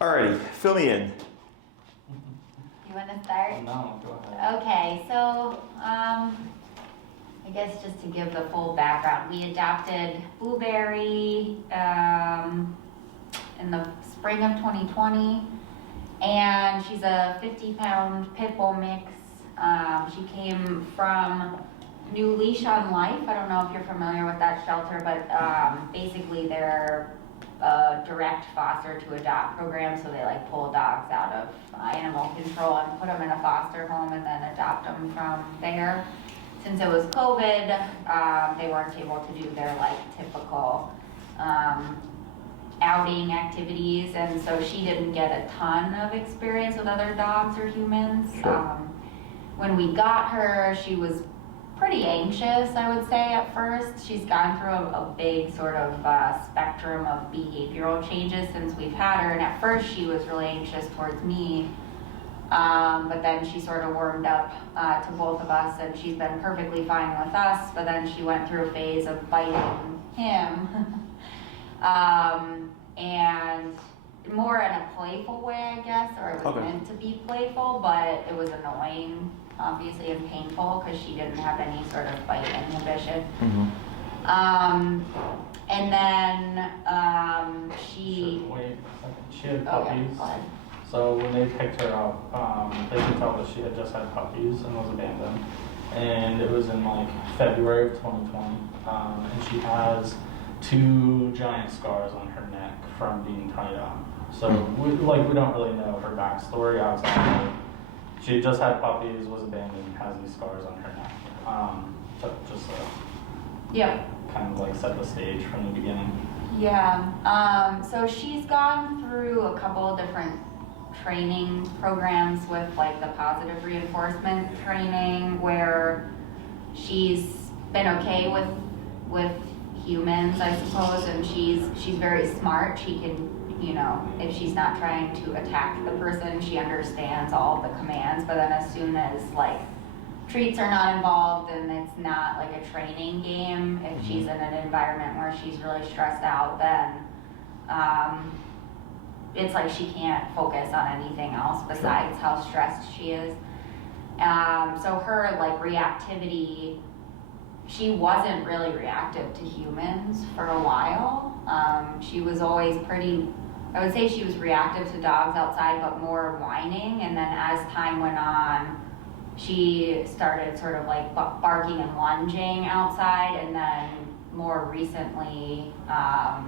Alrighty, fill me in. You want to start? No, go ahead. Okay, so I guess just to give the full background, we adopted Blueberry in the spring of 2020, and she's a 50-pound pit bull mix. She came from New Leash on Life. I don't know if you're familiar with that shelter, but basically they're a direct foster to adopt program, so they like pull dogs out of animal control and put them in a foster home and then adopt them from there. Since it was COVID, they weren't able to do their like typical outing activities, and so she didn't get a ton of experience with other dogs or humans. Sure. When we got her, she was pretty anxious, I would say, at first. She's gone through a big sort of spectrum of behavioral changes since we've had her, and at first she was really anxious towards me, but then she sort of warmed up to both of us, and she's been perfectly fine with us, but then she went through a phase of biting him, and more in a playful way, I guess, or it was meant to be playful, but it was annoying, obviously, and painful because she didn't have any sort of bite inhibition. And then she... Wait a second. She had puppies. Okay, so when they picked her up, they could tell that she had just had puppies and was abandoned. And it was in like February of 2020. And she has 2 giant scars on her neck from being tied up. So we don't really know her backstory outside of she had just had puppies, was abandoned, has these scars on her neck. So just kind of like set the stage from the beginning. Yeah. So she's gone through a couple of different training programs with like the positive reinforcement training, where she's been okay with humans, I suppose, and she's very smart. She can, you know, if she's not trying to attack the person, she understands all of the commands, but then as soon as like treats are not involved and it's not like a training game, if she's in an environment where she's really stressed out, then it's like she can't focus on anything else besides how stressed she is. So her like reactivity, she wasn't really reactive to humans for a while. She was always pretty, I would say she was reactive to dogs outside, but more whining. And then as time went on, she started sort of like barking and lunging outside. And then more recently,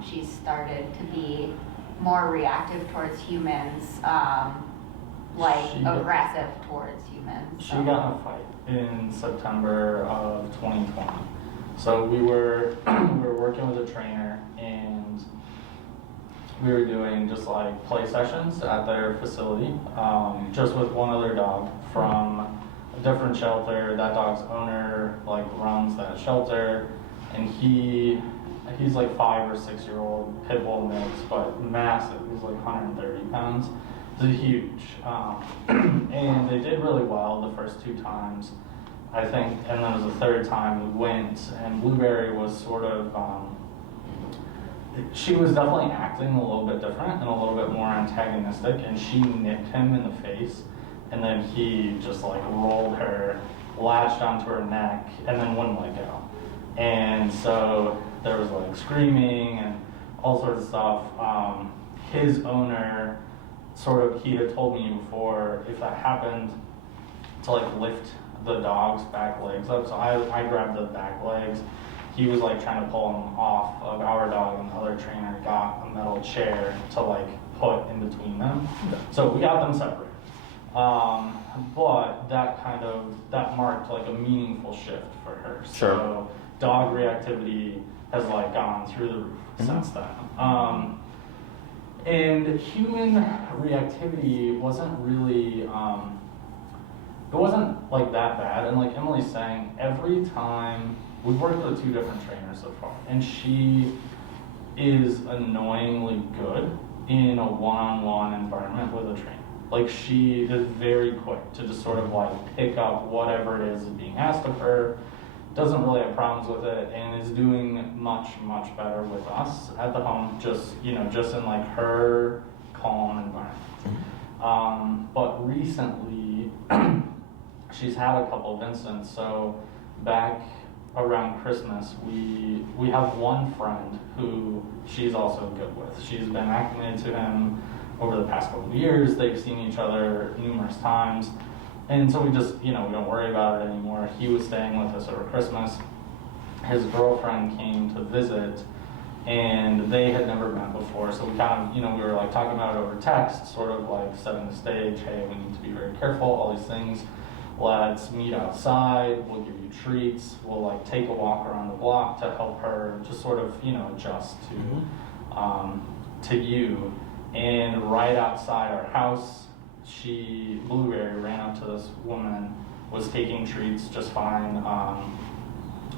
she started to be more reactive towards humans, aggressive towards humans. She got in a fight in September of 2020. So we were working with a trainer, and we were doing just like play sessions at their facility, just with one other dog from a different shelter. That dog's owner like runs that shelter, and he's like 5 or 6 year old pit bull mix, but massive. He's like 130 pounds. It's huge. And they did really well the first 2 times, I think, and then it was the 3rd time we went, and Blueberry was sort of, she was definitely acting a little bit different and a little bit more antagonistic, and she nipped him in the face, and then he just like rolled her, latched onto her neck, and then wouldn't let go. And so there was like screaming and all sorts of stuff. His owner he had told me before, if that happened, to like lift the dog's back legs up. So I grabbed the back legs. He was like trying to pull him off of our dog, and the other trainer got a metal chair to like put in between them. So we got them separated. But that marked like a meaningful shift for her. So dog reactivity has like gone through the roof since then. And human reactivity wasn't really, it wasn't like that bad. And like Emily's saying, every time, we've worked with 2 different trainers so far, and she is annoyingly good in a one-on-one environment with a trainer. Like she is very quick to just sort of like pick up whatever it is being asked of her, doesn't really have problems with it, and is doing much, much better with us at the home, just in like her calm environment. But recently, she's had a couple of incidents. So back around Christmas, we have one friend who she's also good with. She's been acclimated to him over the past couple of years. They've seen each other numerous times. And so we just, we don't worry about it anymore. He was staying with us over Christmas. His girlfriend came to visit, and they had never met before. So we kind of, we were like talking about it over text, sort of like setting the stage. Hey, we need to be very careful, all these things. Let's meet outside. We'll give you treats. We'll like take a walk around the block to help her just sort of, adjust to you. And right outside our house, Blueberry ran up to this woman, was taking treats just fine.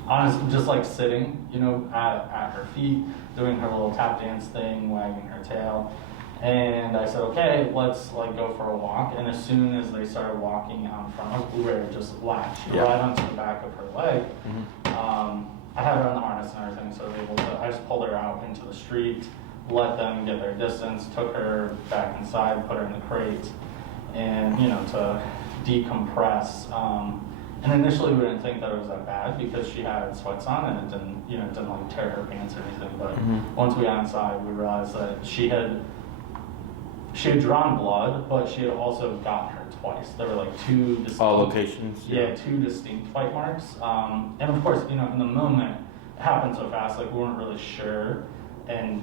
Honestly, just like sitting, at her feet, doing her little tap dance thing, wagging her tail. And I said, okay, let's like go for a walk. And as soon as they started walking out in front of us, Blueberry just latched right onto the back of her leg. I had her on the harness and everything, so I just pulled her out into the street, let them get their distance, took her back inside, put her in the crate, and to decompress. And initially we didn't think that it was that bad because she had sweats on and it didn't like tear her pants or anything. But once we got inside, we realized that she had drawn blood, but she had also gotten her twice. There were like two distinct locations. Yeah, two distinct bite marks. And of course, in the moment, it happened so fast, like we weren't really sure.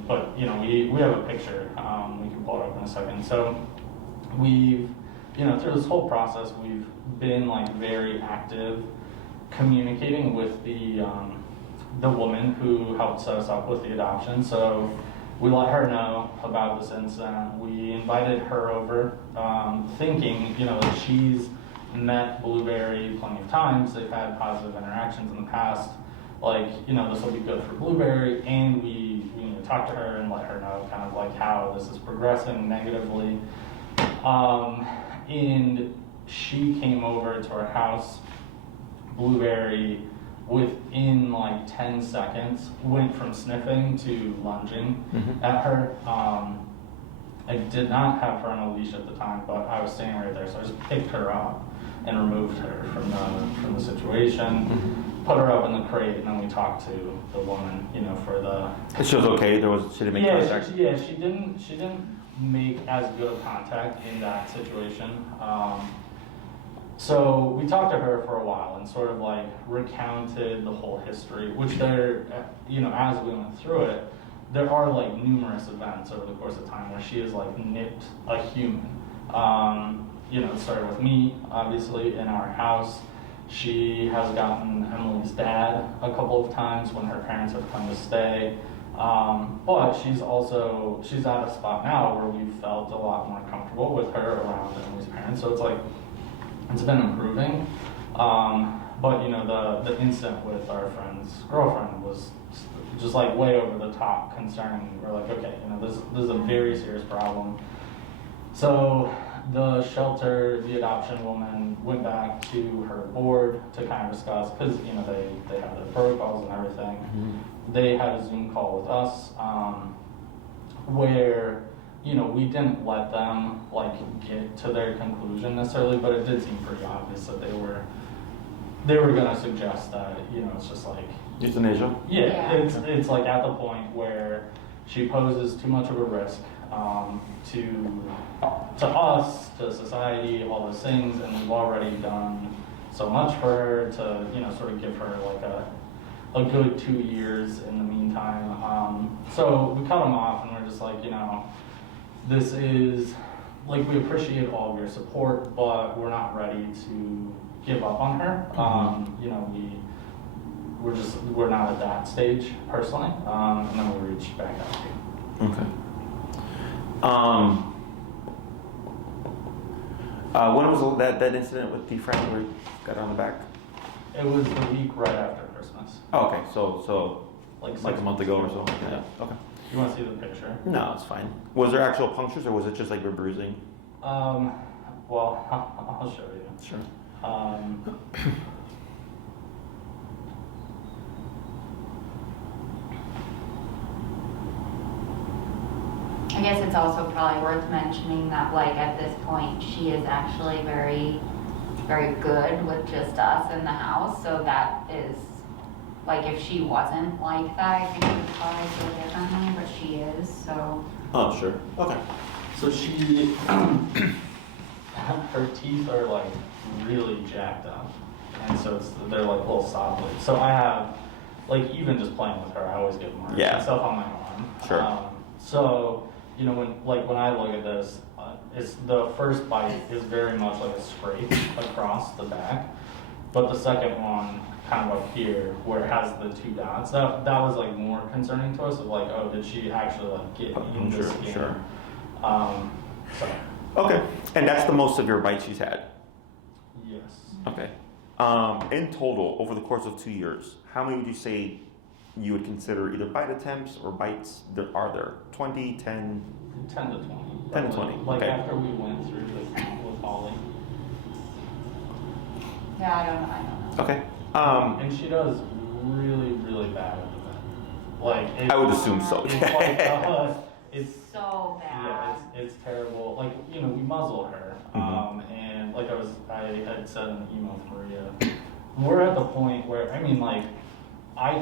But we have a picture. We can pull it up in a second. So we've, through this whole process, we've been like very active communicating with the woman who helped set us up with the adoption. So we let her know about this incident. We invited her over, thinking, that she's met Blueberry plenty of times. They've had positive interactions in the past. Like, this will be good for Blueberry, and we need to talk to her and let her know kind of like how this is progressing negatively. And she came over to our house. Blueberry, within like 10 seconds, went from sniffing to lunging at her. I did not have her on a leash at the time, but I was standing right there, so I just picked her up and removed her from the situation, put her up in the crate, and then we talked to the woman, for the... She was okay? She didn't make contact? She didn't make as good of contact in that situation. So we talked to her for a while and sort of like recounted the whole history, which as we went through it, there are like numerous events over the course of time where she has like nipped a human. It started with me, obviously, in our house. She has gotten Emily's dad a couple of times when her parents have come to stay. But she's at a spot now where we felt a lot more comfortable with her around Emily's parents. So it's like, it's been improving. But the incident with our friend's girlfriend was just like way over the top concerning. We're like, okay, this is a very serious problem. So the shelter, the adoption woman went back to her board to kind of discuss, because they have their protocols and everything. They had a Zoom call with us where we didn't let them like get to their conclusion necessarily, but it did seem pretty obvious that they were going to suggest that it's just like euthanasia. Yeah. It's like at the point where she poses too much of a risk to us, to society, all those things, and we've already done so much for her to sort of give her like a good 2 years in the meantime. So we cut them off, and we're just like, this is like, we appreciate all of your support, but we're not ready to give up on her. We're not at that stage personally, and then we reached back out to you. Okay. When was that incident with the friend where you got on the back? It was the week right after Christmas. Oh, okay, so like a month ago or so. Yeah. Okay. You want to see the picture? No, it's fine. Was there actual punctures, or was it just like a bruising? Well, I'll show you. Sure. I guess it's also probably worth mentioning that like at this point, she is actually very, very good with just us in the house. So that is, like if she wasn't like that, I think it would probably feel differently, but she is, so. Oh, sure. Okay. So she, her teeth are like really jacked up, and so they're like little solid. So I have, like even just playing with her, I always get marks and stuff on my arm. Sure. So you know when I look at this, it's the first bite is very much like a scrape across the back, but the second one kind of up here where it has the two dots. That was like more concerning to us of like, oh, did she actually like get in the skin? Sure. So. Okay. And that's the most of your bites she's had? Yes. Okay. In total, over the course of 2 years, how many would you say you would consider either bite attempts or bites? Are there 20, 10? 10 to 20. 10 to 20. Like okay. after we went through with Holly. Yeah, I don't know. Okay. And she does really, really bad at the vet. Like I would assume so. It's like it's so bad. Yeah, it's terrible. Like you know, we muzzle her, and like I had said in the email to Maria, we're at the point where I mean like. I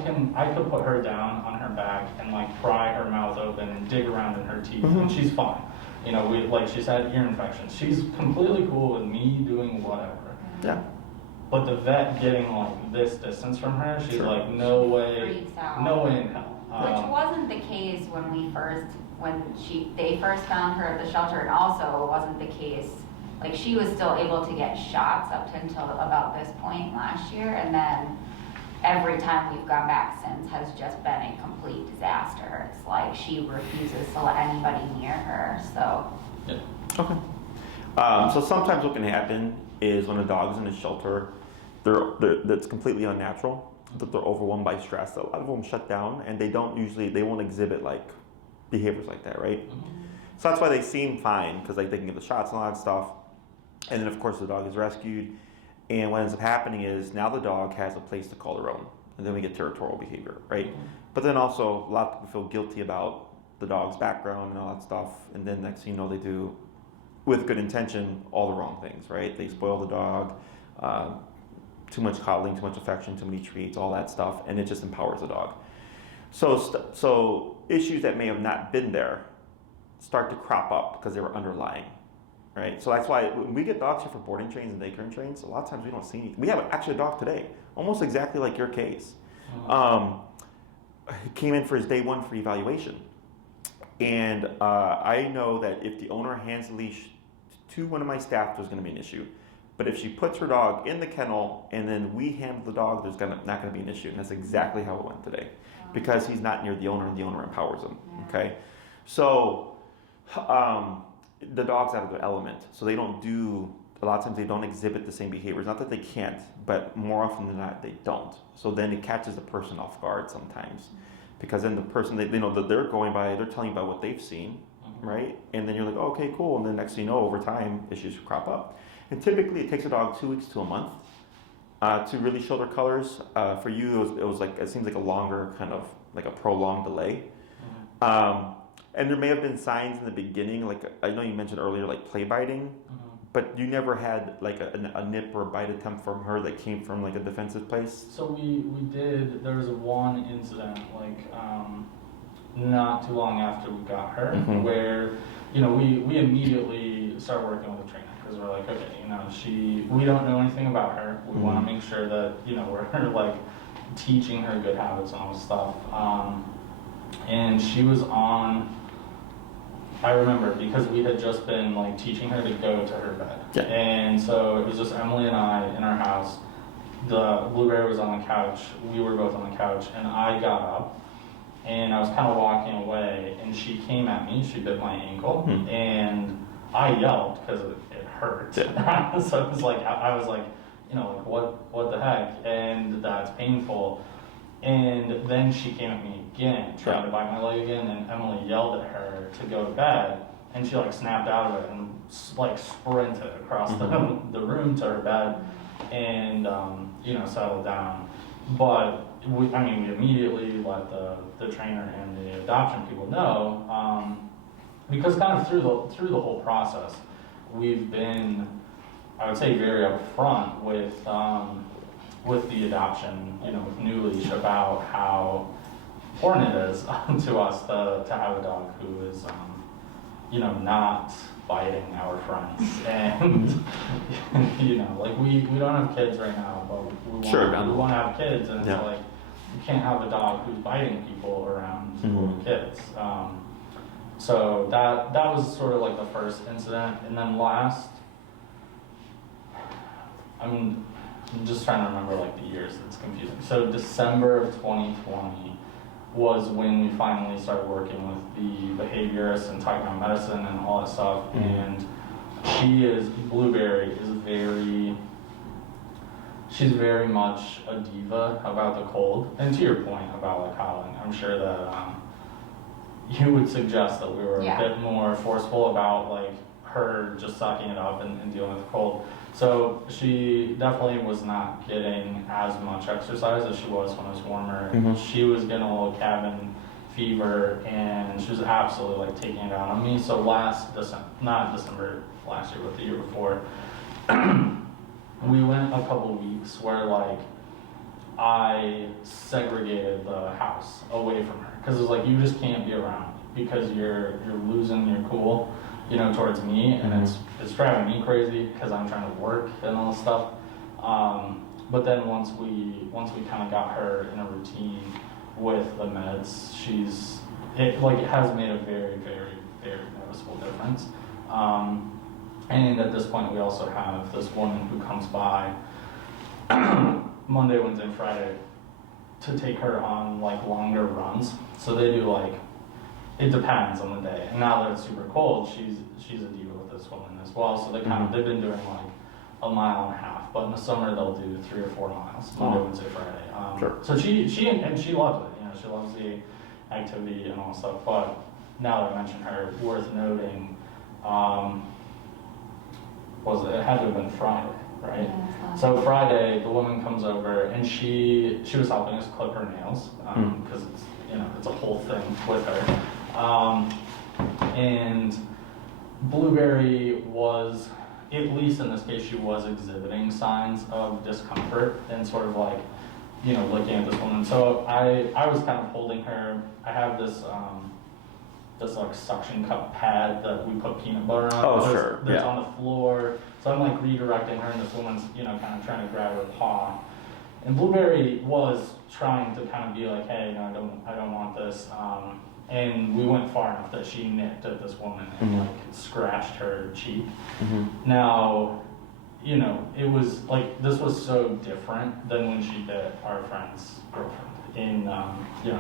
could put her down on her back and like pry her mouth open and dig around in her teeth and she's fine. You know, she's had ear infections. She's completely cool with me doing whatever. Yeah. But the vet getting like this distance from her, she's Sure. like, no way, Freaks out. no way in hell. Which wasn't the case when they first found her at the shelter, and also it wasn't the case. Like she was still able to get shots up until about this point last year, and then every time we've gone back since has just been a complete disaster. It's like she refuses to let anybody near her, so. Yeah. Okay. So sometimes what can happen is when a dog's in a shelter, that's completely unnatural, that they're overwhelmed by stress. A lot of them shut down and they won't exhibit like behaviors like that, right? So that's why they seem fine, because like they can get the shots and all that stuff. And then of course the dog is rescued. And what ends up happening is now the dog has a place to call their own. And then we get territorial behavior, right? But then also a lot of people feel guilty about the dog's background and all that stuff. And then next thing you know, they do, with good intention, all the wrong things, right? They spoil the dog, too much coddling, too much affection, too many treats, all that stuff. And it just empowers the dog. So issues that may have not been there start to crop up because they were underlying. Right, so that's why when we get dogs here for boarding trains and daycare trains, a lot of times we don't see anything. We have actually a dog today, almost exactly like your case. He came in for his day one for evaluation. And I know that if the owner hands the leash to one of my staff, there's going to be an issue. But if she puts her dog in the kennel and then we handle the dog, there's not going to be an issue. And that's exactly how it went today, because he's not near the owner and the owner empowers him. Okay, so. The dog's out of their element, so they don't do, a lot of times they don't exhibit the same behaviors. Not that they can't, but more often than not, they don't. So then it catches the person off guard sometimes, because then the person, they know that they're going by, they're telling you about what they've seen, right? And then you're like, oh, okay, cool. And then next thing you know, over time, issues crop up. And typically it takes a dog 2 weeks to a month to really show their colors. For you, it was like, it seems like a longer kind of, like a prolonged delay. And there may have been signs in the beginning, like I know you mentioned earlier, like play biting, but you never had like a nip or a bite attempt from her that came from like a defensive place? So we did, there was one incident like not too long after we got her where, you know, we immediately started working with a trainer because we're like, okay, you know, we don't know anything about her. We want to make sure that, you know, we're like teaching her good habits and all this stuff. And she was on, I remember, because we had just been like teaching her to go to her bed. Yeah. And so it was just Emily and I in our house. The Blueberry was on the couch, we were both on the couch, and I got up and I was kind of walking away and she came at me, she bit my ankle, and I yelled because it hurt. Yeah. So it was like, I was like, you know, like what the heck? And that's painful. And then she came at me again, trying to bite my leg again, and Emily yelled at her to go to bed, and she like snapped out of it and like sprinted across the room to her bed and, you know, settled down. But we immediately let the trainer and the adoption people know, because kind of through the whole process, we've been, I would say, very upfront with the adoption, with New Leash, about how important it is to us to have a dog who is, not biting our friends. And, like we don't have kids right now, but we want to have kids, and it's like, you can't have a dog who's biting people around little kids. So that was sort of like the first incident, and then last, I'm just trying to remember like the years. It's confusing. So December of 2020 was when we finally started working with the behaviorist and talking about medicine and all that stuff. And Blueberry is she's very much a diva about the cold. And to your point about like howling, I'm sure that you would suggest that we were a bit more forceful about like her just sucking it up and dealing with the cold. So she definitely was not getting as much exercise as she was when it was warmer. She was getting a little cabin fever, and she was absolutely like taking it out on me. So not December last year, but the year before, we went a couple weeks where like I segregated the house away from her, because it was like, you just can't be around because you're losing your cool, towards me, and it's driving me crazy because I'm trying to work and all this stuff. But then once we kind of got her in a routine with the meds, it has made a very, very, very noticeable difference. And at this point, we also have this woman who comes by Monday, Wednesday, and Friday to take her on like longer runs. So they do like, it depends on the day. And now that it's super cold, she's a diva with this woman as well. So they've been doing like a mile and a half, but in the summer they'll do 3 or 4 miles, Monday, Wednesday, Friday. Sure. So she loves it. She loves the activity and all that stuff. But now that I mentioned her, worth noting, it had to have been Friday, right? Yeah, so Friday, the woman comes over, and she was helping us clip her nails, because it's a whole thing with her. And Blueberry was, at least in this case, she was exhibiting signs of discomfort and sort of like, looking at this woman. So I was kind of holding her. I have this like suction cup pad that we put peanut butter on. That's on the floor. So I'm like redirecting her, and this woman's, kind of trying to grab her paw. And Blueberry was trying to kind of be like, hey, I don't want this. And we went far enough that she nipped at this woman and like scratched her cheek. Now, it was like, this was so different than when she bit our friend's girlfriend in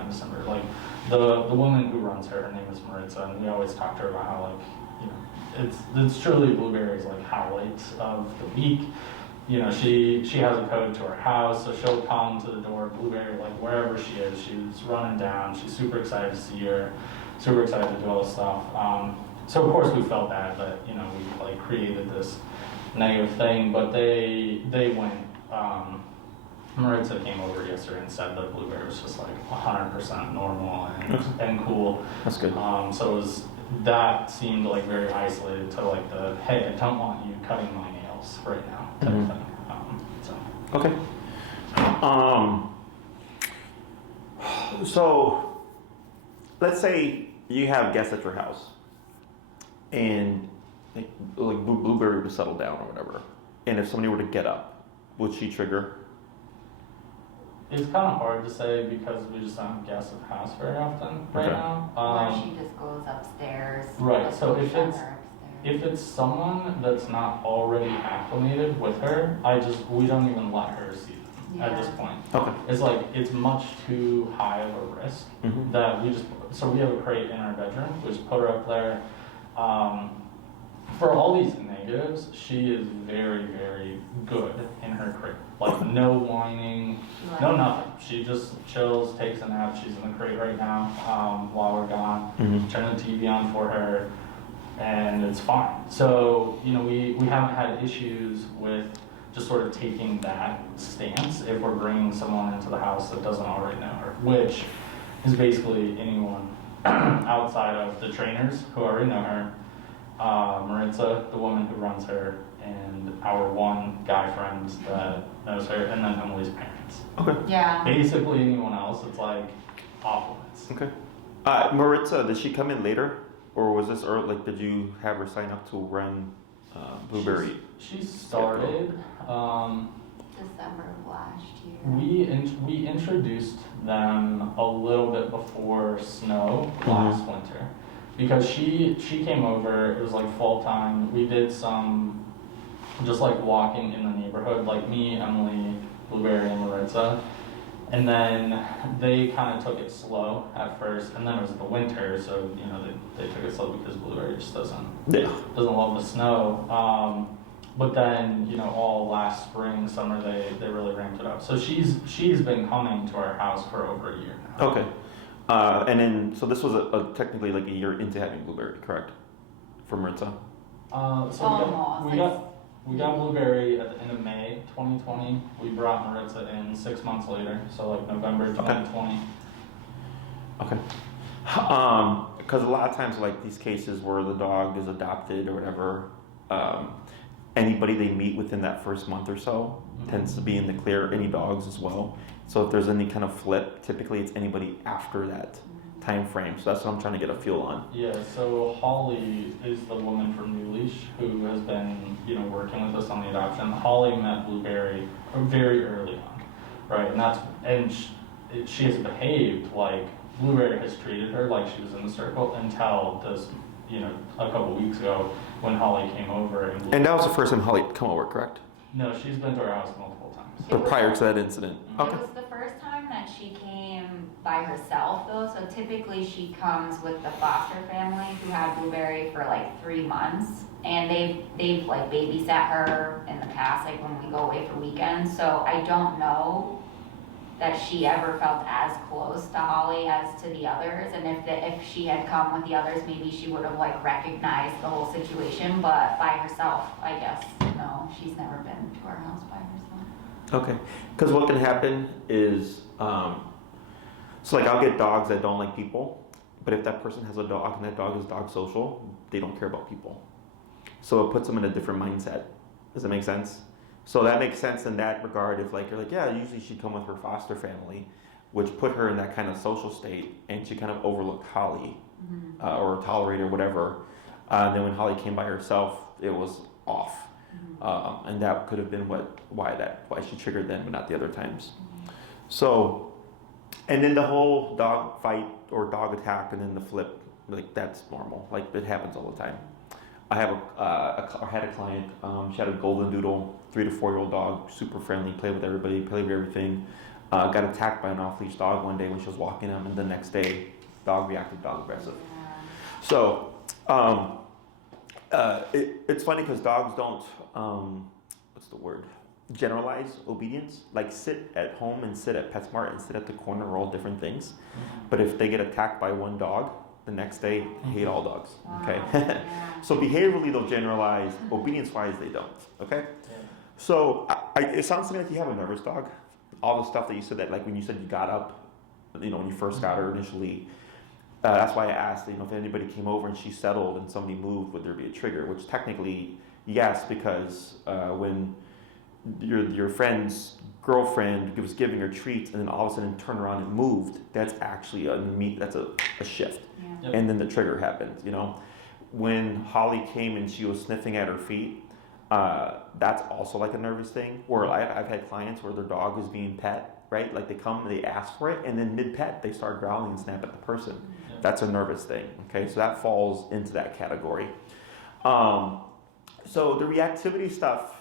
December. Like the woman who runs her name is Maritza, and we always talk to her about how like, it's truly Blueberry's like highlight of the week. She has a code to her house, so she'll come to the door, Blueberry, like wherever she is, she's running down, she's super excited to see her, super excited to do all this stuff. So of course we felt bad that, we like created this negative thing, but they went, Maritza came over yesterday and said that Blueberry was just like 100% normal and cool. That's good. So that seemed like very isolated to like the, hey, I don't want you cutting my nails right now type of thing. Okay. So let's say you have guests at your house, and like Blueberry would settle down or whatever, and if somebody were to get up, would she trigger? It's kind of hard to say because we just don't have guests at the house very often right now. Or she just goes upstairs. Right. So if it's someone that's not already acclimated with her, we don't even let her see them at this point. Okay. It's like, it's much too high of a risk that so we have a crate in our bedroom, we just put her up there. For all these negatives, she is very, very good in her crate. Like no whining, no nothing. She just chills, takes a nap. She's in the crate right now while we're gone. Turn the TV on for her, and it's fine. So, we haven't had issues with just sort of taking that stance if we're bringing someone into the house that doesn't already know her, which is basically anyone outside of the trainers who already know her, Maritza, the woman who runs her, and our one guy friend that knows her, and then Emily's parents. Okay. Yeah. Basically anyone else, it's like off limits. Okay. Maritza, did she come in later, or was this early? Like, did you have her sign up to run Blueberry? She started. December of last year. We introduced them a little bit before snow last winter, because she came over. It was like fall time. We did some just like walking in the neighborhood, like me, Emily, Blueberry, and Maritza. And then they kind of took it slow at first, and then it was the winter, so you know they took it slow because Blueberry just doesn't love the snow. But then you know all last spring, summer they really ramped it up. So she's been coming to our house for over a year now. Okay. And then so this was technically like a year into having Blueberry, correct? For Maritza. So we got Blueberry at the end of May 2020. We brought Maritza in 6 months later, so like November 2020. Okay. Because a lot of times, like these cases where the dog is adopted or whatever, anybody they meet within that first month or so tends to be in the clear. Any dogs as well. So if there's any kind of flip, typically it's anybody after that time frame. So that's what I'm trying to get a feel on. Yeah. So Holly is the woman from New Leash who has been working with us on the adoption. Holly met Blueberry very early on, right? And she has behaved like Blueberry has treated her like she was in the circle until this, a couple weeks ago when Holly came over. And that was the first time Holly had come over, correct? No, she's been to our house multiple times. But prior to that incident. Okay. It was the first time that she came by herself though, so typically she comes with the foster family who had Blueberry for like 3 months, and they've like babysat her in the past, like when we go away for weekends, so I don't know that she ever felt as close to Holly as to the others, and if she had come with the others, maybe she would have like recognized the whole situation, but by herself, I guess, no, she's never been to our house by herself. Okay. Because what can happen is, so like I'll get dogs that don't like people, but if that person has a dog and that dog is dog social, they don't care about people. So it puts them in a different mindset. Does that make sense? So that makes sense in that regard. If like you're like, yeah, usually she'd come with her foster family, which put her in that kind of social state, and she kind of overlooked Holly, or tolerated or whatever. And then when Holly came by herself, it was off, and that could have been why she triggered then, but not the other times. So, and then the whole dog fight or dog attack, and then the flip, like that's normal. Like it happens all the time. I had a client. She had a golden doodle, 3 to 4 year old dog, super friendly, played with everybody, played with everything. Got attacked by an off-leash dog one day when she was walking him, and the next day, dog reacted, dog aggressive. So it's funny because dogs don't, what's the word? Generalize obedience. Like sit at home and sit at PetSmart and sit at the corner are all different things. But if they get attacked by one dog, the next day, hate all dogs. Okay. So behaviorally, they'll generalize. Obedience-wise, they don't. Okay. Yeah. So it sounds to me like you have a nervous dog. All the stuff that you said, that like when you said you got up, when you first got her initially. That's why I asked, if anybody came over and she settled and somebody moved, would there be a trigger? Which technically, yes, because when your friend's girlfriend was giving her treats and then all of a sudden turned around and moved, that's actually a shift. Yeah. Yep. And then the trigger happened, When Holly came and she was sniffing at her feet, that's also like a nervous thing. Or I've had clients where their dog is being pet, right? Like they come and they ask for it, and then mid-pet they start growling and snap at the person. Yep. That's a nervous thing, okay? So that falls into that category. So the reactivity stuff,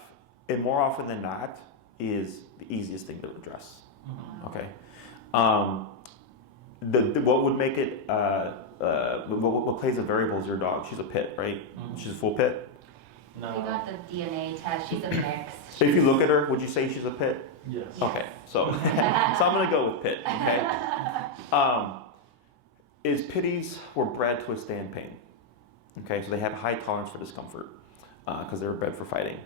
and more often than not, is the easiest thing to address, okay? What would make it, what plays a variable is your dog. She's a pit, right? She's a full pit? No. We got the DNA test, she's a mix. If you look at her, would you say she's a pit? Yes. Okay, so I'm gonna go with pit, okay? Is pitties were bred to withstand pain, okay? So they have high tolerance for discomfort because they were bred for fighting,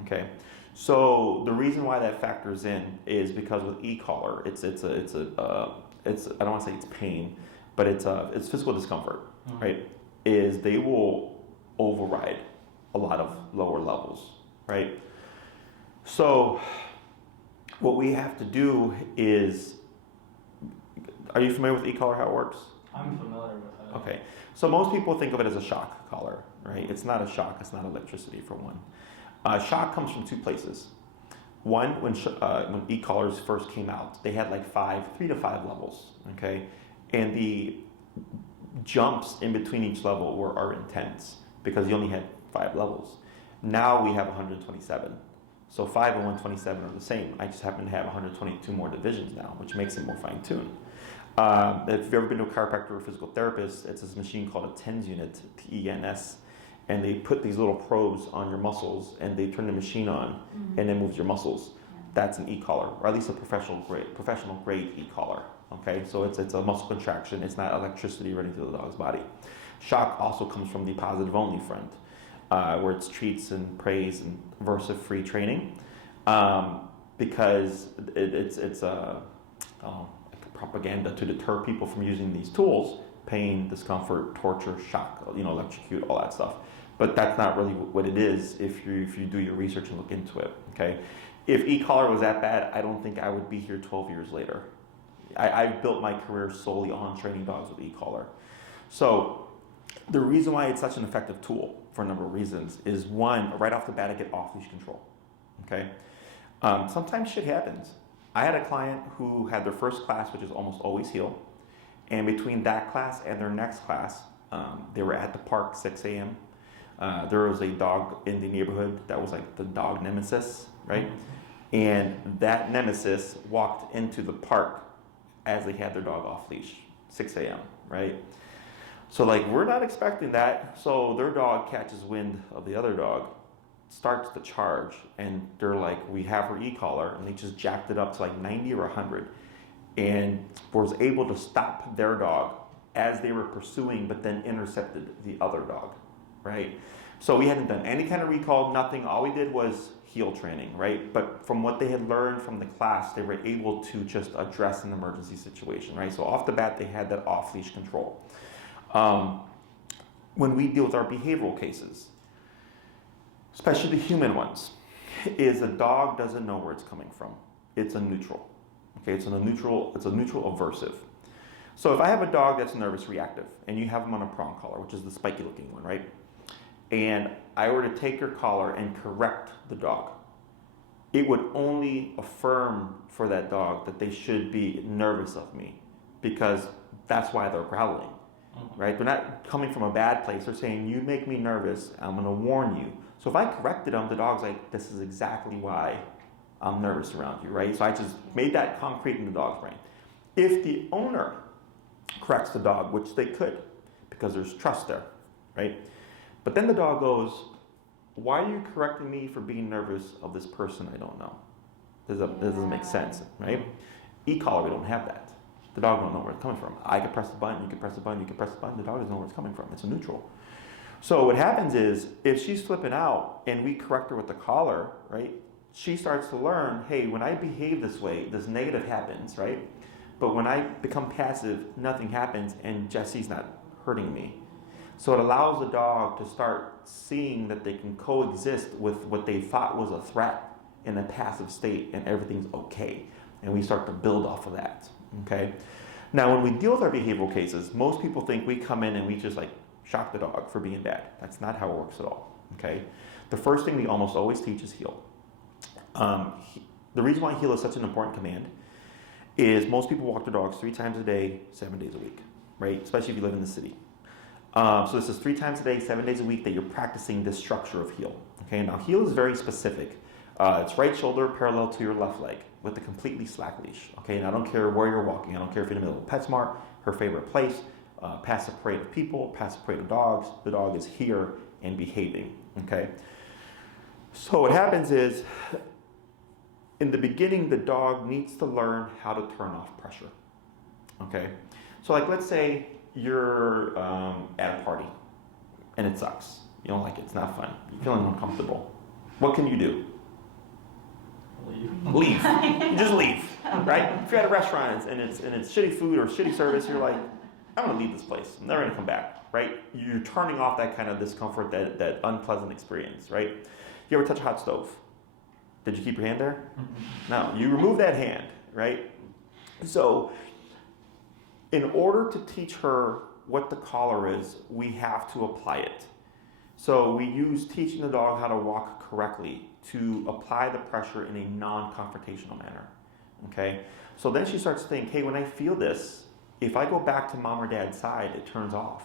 okay? So the reason why that factors in is because with e-collar, it's I don't want to say it's pain, but it's physical discomfort, right? Is they will override a lot of lower levels, right? So what we have to do is, are you familiar with e-collar, how it works? I'm familiar with it. Okay, so most people think of it as a shock collar, right? It's not a shock, it's not electricity for one. Shock comes from two places. One, when e-collars first came out, they had like 3 to 5 levels, okay? And the jumps in between each level are intense because you only had 5 levels. Now we have 127. So 5 and 127 are the same. I just happen to have 122 more divisions now, which makes it more fine-tuned. If you've ever been to a chiropractor or physical therapist, it's this machine called a TENS unit, T-E-N-S, and they put these little probes on your muscles and they turn the machine on and it moves your muscles. That's an e-collar, or at least a professional grade e-collar. Okay, so it's a muscle contraction. It's not electricity running through the dog's body. Shock also comes from the positive only front, where it's treats and praise and aversive-free training, because it's propaganda to deter people from using these tools: pain, discomfort, torture, shock, electrocute, all that stuff. But that's not really what it is if you do your research and look into it. Okay, if e-collar was that bad, I don't think I would be here 12 years later. I built my career solely on training dogs with e-collar. So the reason why it's such an effective tool, for a number of reasons, is one, right off the bat, I get off-leash control. Okay, sometimes shit happens. I had a client who had their first class, which is almost always heel, and between that class and their next class, they were at the park 6 a.m. There was a dog in the neighborhood that was like the dog nemesis, right? And that nemesis walked into the park as they had their dog off leash, 6 a.m., right? So like, we're not expecting that. So their dog catches wind of the other dog, starts the charge, and they're like, we have her e-collar, and they just jacked it up to like 90 or 100, and was able to stop their dog as they were pursuing, but then intercepted the other dog, right? So we hadn't done any kind of recall, nothing. All we did was heel training, right? But from what they had learned from the class, they were able to just address an emergency situation, right? So off the bat, they had that off-leash control. When we deal with our behavioral cases, especially the human ones, is a dog doesn't know where it's coming from. It's a neutral. Okay, it's a neutral aversive. So if I have a dog that's nervous reactive, and you have them on a prong collar, which is the spiky looking one, right? And I were to take your collar and correct the dog, it would only affirm for that dog that they should be nervous of me, because that's why they're growling, right? They're not coming from a bad place. They're saying, you make me nervous, I'm gonna warn you. So if I corrected them, the dog's like, this is exactly why I'm nervous around you, right? So I just made that concrete in the dog's brain. If the owner corrects the dog, which they could, because there's trust there, right? But then the dog goes, why are you correcting me for being nervous of this person I don't know? This doesn't make sense, right? E-collar, we don't have that. The dog don't know where it's coming from. I can press the button, you can press the button, you can press the button, the dog doesn't know where it's coming from. It's a neutral. So what happens is, if she's flipping out and we correct her with the collar, right, she starts to learn, hey, when I behave this way, this negative happens, right? But when I become passive, nothing happens and Jesse's not hurting me. So it allows the dog to start seeing that they can coexist with what they thought was a threat in a passive state, and everything's okay. And we start to build off of that, okay? Now, when we deal with our behavioral cases, most people think we come in and we just like shock the dog for being bad. That's not how it works at all, okay? The first thing we almost always teach is heel. The reason why heel is such an important command is most people walk their dogs 3 times a day, 7 days a week, right? Especially if you live in the city. So this is 3 times a day, 7 days a week that you're practicing this structure of heel. Okay, now heel is very specific. It's right shoulder parallel to your left leg with a completely slack leash. Okay, and I don't care where you're walking. I don't care if you're in the middle of PetSmart, her favorite place, past a parade of people, past a parade of dogs. The dog is here and behaving. Okay. So what happens is, in the beginning, the dog needs to learn how to turn off pressure. Okay. So like, let's say you're at a party and it sucks. You don't like it. It's not fun. You're feeling uncomfortable. What can you do? Leave. You just leave, right? If you're at a restaurant and it's shitty food or shitty service, you're like, I'm gonna leave this place. I'm never gonna come back, right? You're turning off that kind of discomfort, that unpleasant experience, right? You ever touch a hot stove? Did you keep your hand there? No, you remove that hand, right? So in order to teach her what the collar is, we have to apply it. So we use teaching the dog how to walk correctly to apply the pressure in a non-confrontational manner, okay? So then she starts to think, hey, when I feel this, if I go back to mom or dad's side, it turns off.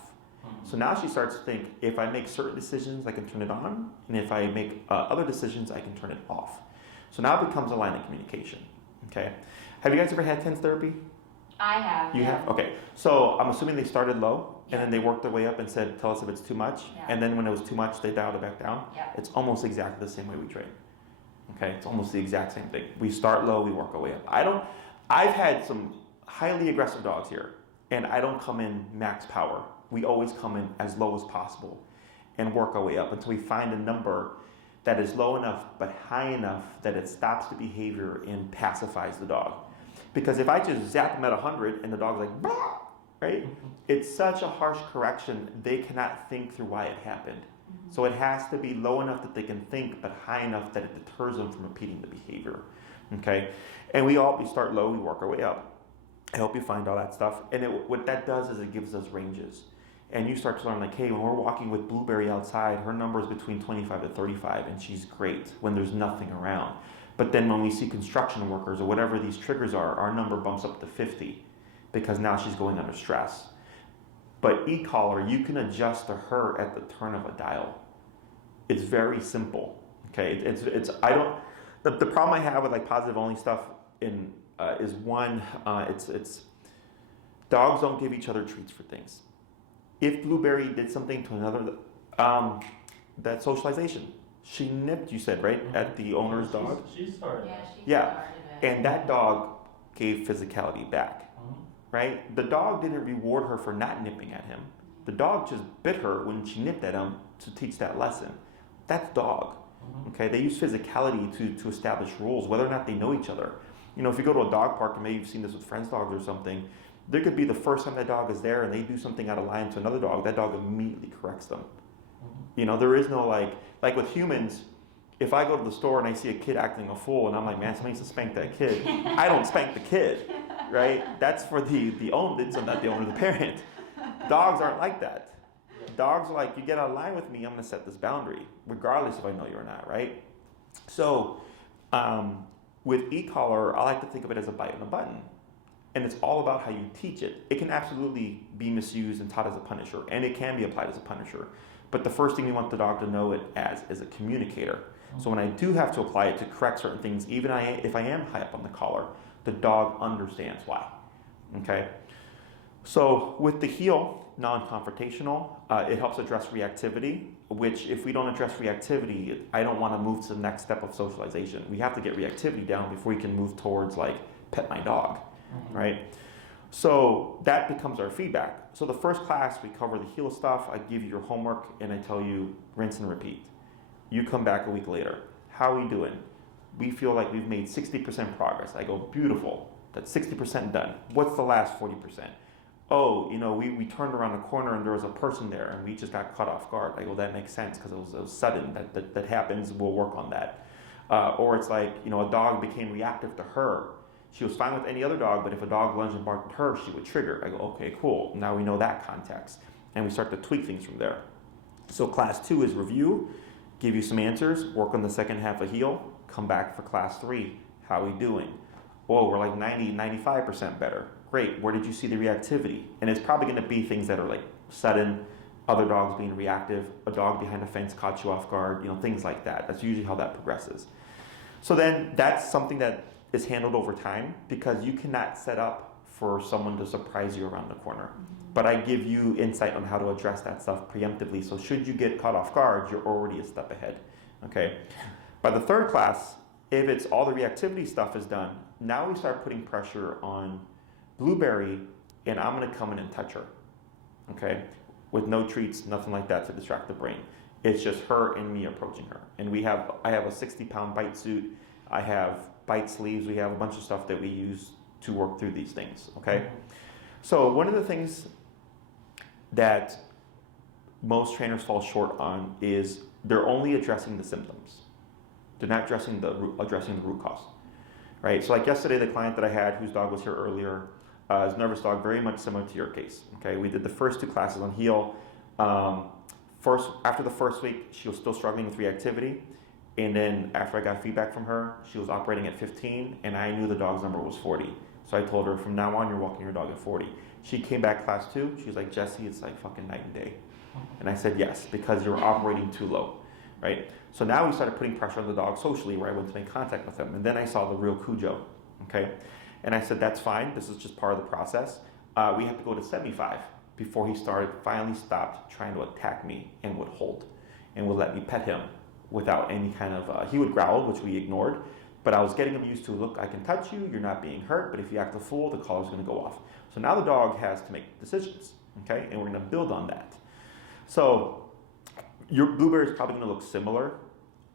So now she starts to think, if I make certain decisions, I can turn it on, and if I make other decisions, I can turn it off. So now it becomes a line of communication, okay? Have you guys ever had TENS therapy? I have. You yeah. have? Okay. So I'm assuming they started low, and Yeah. then they worked their way up and said, tell us if it's too much. Yeah. And then when it was too much, they dialed it back down. Yeah. It's almost exactly the same way we train. Okay? It's almost the exact same thing. We start low, we work our way up. I've had some highly aggressive dogs here, and I don't come in max power. We always come in as low as possible and work our way up until we find a number that is low enough but high enough that it stops the behavior and pacifies the dog. Because if I just zap them at 100 and the dog's like, bah! Right? It's such a harsh correction, they cannot think through why it happened. So it has to be low enough that they can think, but high enough that it deters them from repeating the behavior. Okay? And we start low, we work our way up. I help you find all that stuff. And what that does is it gives us ranges. And you start to learn, like, hey, when we're walking with Blueberry outside, her number is between 25 to 35, and she's great when there's nothing around. But then when we see construction workers or whatever these triggers are, our number bumps up to 50 because now she's going under stress. But e-collar, you can adjust to her at the turn of a dial. It's very simple. Okay, the problem I have with like positive only stuff is one, it's dogs don't give each other treats for things. If Blueberry did something to another, that socialization. She nipped, you said, right, at the owner's dog? She started. Yeah, she Yeah. started it. And that dog gave physicality back, right? The dog didn't reward her for not nipping at him. The dog just bit her when she nipped at him to teach that lesson. That's dog, okay? They use physicality to establish rules, whether or not they know each other. You know, if you go to a dog park, and maybe you've seen this with friends' dogs or something, there could be the first time that dog is there and they do something out of line to another dog, that dog immediately corrects them. You know, there is no like with humans, if I go to the store and I see a kid acting a fool and I'm like, man, somebody needs to spank that kid, I don't spank the kid, right? That's for the owner, it's not the owner, the parent. Dogs aren't like that. Dogs are like, you get out of line with me, I'm gonna set this boundary, regardless if I know you or not, right? So, with e-collar, I like to think of it as a bite on a button. And it's all about how you teach it. It can absolutely be misused and taught as a punisher, and it can be applied as a punisher. But the first thing we want the dog to know it as is a communicator. So when I do have to apply it to correct certain things, even if I am high up on the collar, the dog understands why. Okay? So with the heel, non-confrontational, it helps address reactivity, which if we don't address reactivity, I don't want to move to the next step of socialization. We have to get reactivity down before we can move towards like pet my dog, right? So that becomes our feedback. So the first class, we cover the heel stuff. I give you your homework and I tell you rinse and repeat. You come back a week later. How are we doing? We feel like we've made 60% progress. I go, beautiful. That's 60% done. What's the last 40%? Oh, you know, we turned around the corner and there was a person there and we just got caught off guard. I go, that makes sense because it was sudden. That happens. We'll work on that. Or it's like, you know, a dog became reactive to her. She was fine with any other dog, but if a dog lunged and barked at her, she would trigger. I go, okay, cool. Now we know that context. And we start to tweak things from there. So class 2 is review, give you some answers, work on the second half of heel, come back for class 3. How are we doing? Oh, we're like 90, 95% better. Great. Where did you see the reactivity? And it's probably going to be things that are like sudden, other dogs being reactive, a dog behind a fence caught you off guard, you know, things like that. That's usually how that progresses. So then that's something that is handled over time because you cannot set up for someone to surprise you around the corner. But I give you insight on how to address that stuff preemptively. So should you get caught off guard, you're already a step ahead. Okay. By the third class, if it's all the reactivity stuff is done, now we start putting pressure on Blueberry, and I'm going to come in and touch her. Okay, with no treats, nothing like that to distract the brain. It's just her and me approaching her. And I have a 60-pound bite suit. I have bite sleeves. We have a bunch of stuff that we use to work through these things. Okay, so one of the things that most trainers fall short on is they're only addressing the symptoms. They're not addressing the root cause, right? So like yesterday, the client that I had whose dog was here earlier, is a nervous dog, very much similar to your case. Okay, we did the first 2 classes on heel. After the first week, she was still struggling with reactivity, and then after I got feedback from her, she was operating at 15, and I knew the dog's number was 40. So I told her, from now on, you're walking your dog at 40. She came back class 2. She was like, Jesse, it's like fucking night and day. And I said, yes, because you're operating too low, right? So now we started putting pressure on the dog socially, where I went to make contact with him, and then I saw the real Cujo, okay? And I said, that's fine. This is just part of the process. We have to go to 75 before he finally stopped trying to attack me and would hold and would let me pet him without any kind of, he would growl, which we ignored, but I was getting him used to, look, I can touch you, you're not being hurt, but if you act a fool, the collar's gonna go off. So now the dog has to make decisions, okay? And we're gonna build on that. So your blueberry is probably gonna look similar.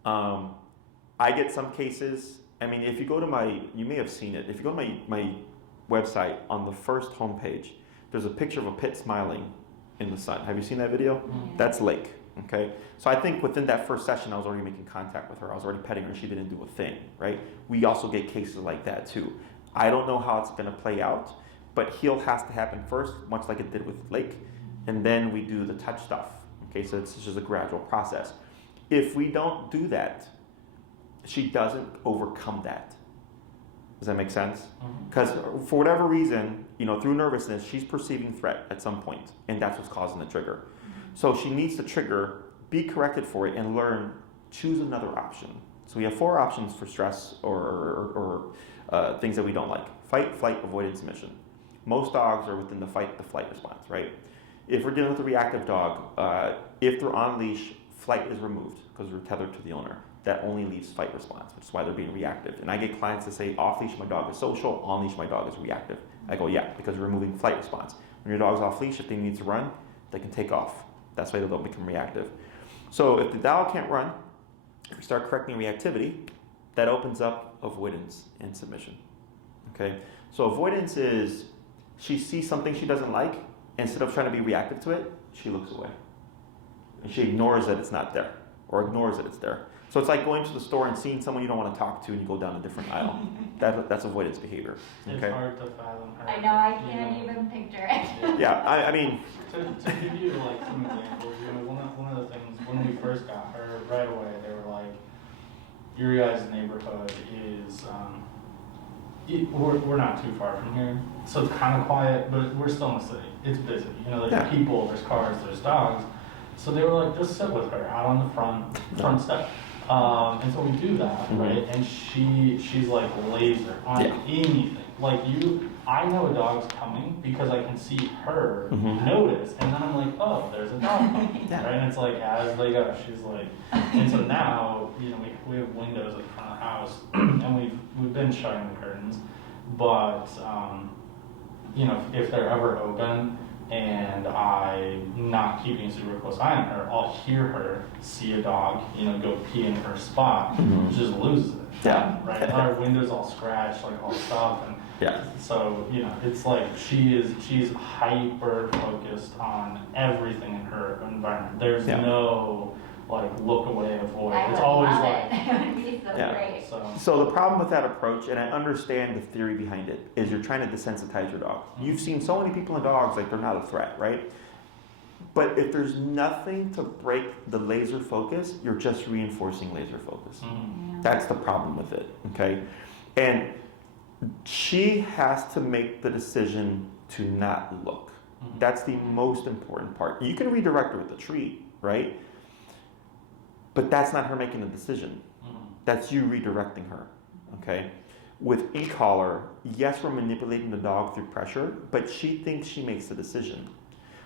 I get some cases, I mean, if you go to you may have seen it, if you go to my website, on the first homepage, there's a picture of a pit smiling in the sun. Have you seen that video? Mm-hmm. That's Lake, okay? So I think within that first session, I was already making contact with her. I was already petting her, she didn't do a thing, right? We also get cases like that too. I don't know how it's gonna play out, but heel has to happen first, much like it did with Lake, and then we do the touch stuff, okay? So it's just a gradual process. If we don't do that, she doesn't overcome that. Does that make sense? Because for whatever reason, through nervousness, she's perceiving threat at some point, and that's what's causing the trigger. So she needs to trigger, be corrected for it, and learn, choose another option. So we have 4 options for stress or things that we don't like: fight, flight, avoid, and submission. Most dogs are within the fight, the flight response, right? If we're dealing with a reactive dog, if they're on leash, flight is removed because we're tethered to the owner. That only leaves fight response, which is why they're being reactive. And I get clients that say, off leash, my dog is social, on leash, my dog is reactive. I go, yeah, because you're removing flight response. When your dog's off leash, if they need to run, they can take off. That's why they don't become reactive. So if the dog can't run, if we start correcting reactivity, that opens up avoidance and submission. Okay? So avoidance is, she sees something she doesn't like, instead of trying to be reactive to it, she looks away. And she ignores that it's not there, or ignores that it's there. So it's like going to the store and seeing someone you don't want to talk to and you go down a different aisle. That's avoidance behavior. It's Okay? hard to fathom her. I know, I can't even picture it. Yeah, I mean... To give you like some examples, one of the things, when we first got her, right away, they were like, your guys' neighborhood is, we're not too far from here, so it's kind of quiet, but we're still in the city. It's busy. There's people, there's cars, there's dogs. So they were like, just sit with her out on the front step. And so we do that, right? And she's like laser on anything. Like I know a dog's coming because I can see her notice, and then I'm like, oh, there's a dog coming, right? And it's like, as they go, she's like, and so now, we have windows in front of the house, and we've been shutting the curtains, but if they're ever open, and I'm not keeping super close eye on her, I'll hear her see a dog, go pee in her spot, just loses it. Yeah. Right? And our windows all scratched, like all stuff, and so it's like she's hyper focused on everything in her environment. There's no like look away, avoid. It's always like it would be so great. So the problem with that approach, and I understand the theory behind it, is you're trying to desensitize your dog. You've seen so many people and dogs like they're not a threat, right? But if there's nothing to break the laser focus, you're just reinforcing laser focus. That's the problem with it, okay? And she has to make the decision to not look. That's the most important part. You can redirect her with a treat, right? But that's not her making the decision. That's you redirecting her, okay? With e-collar, yes, we're manipulating the dog through pressure, but she thinks she makes the decision.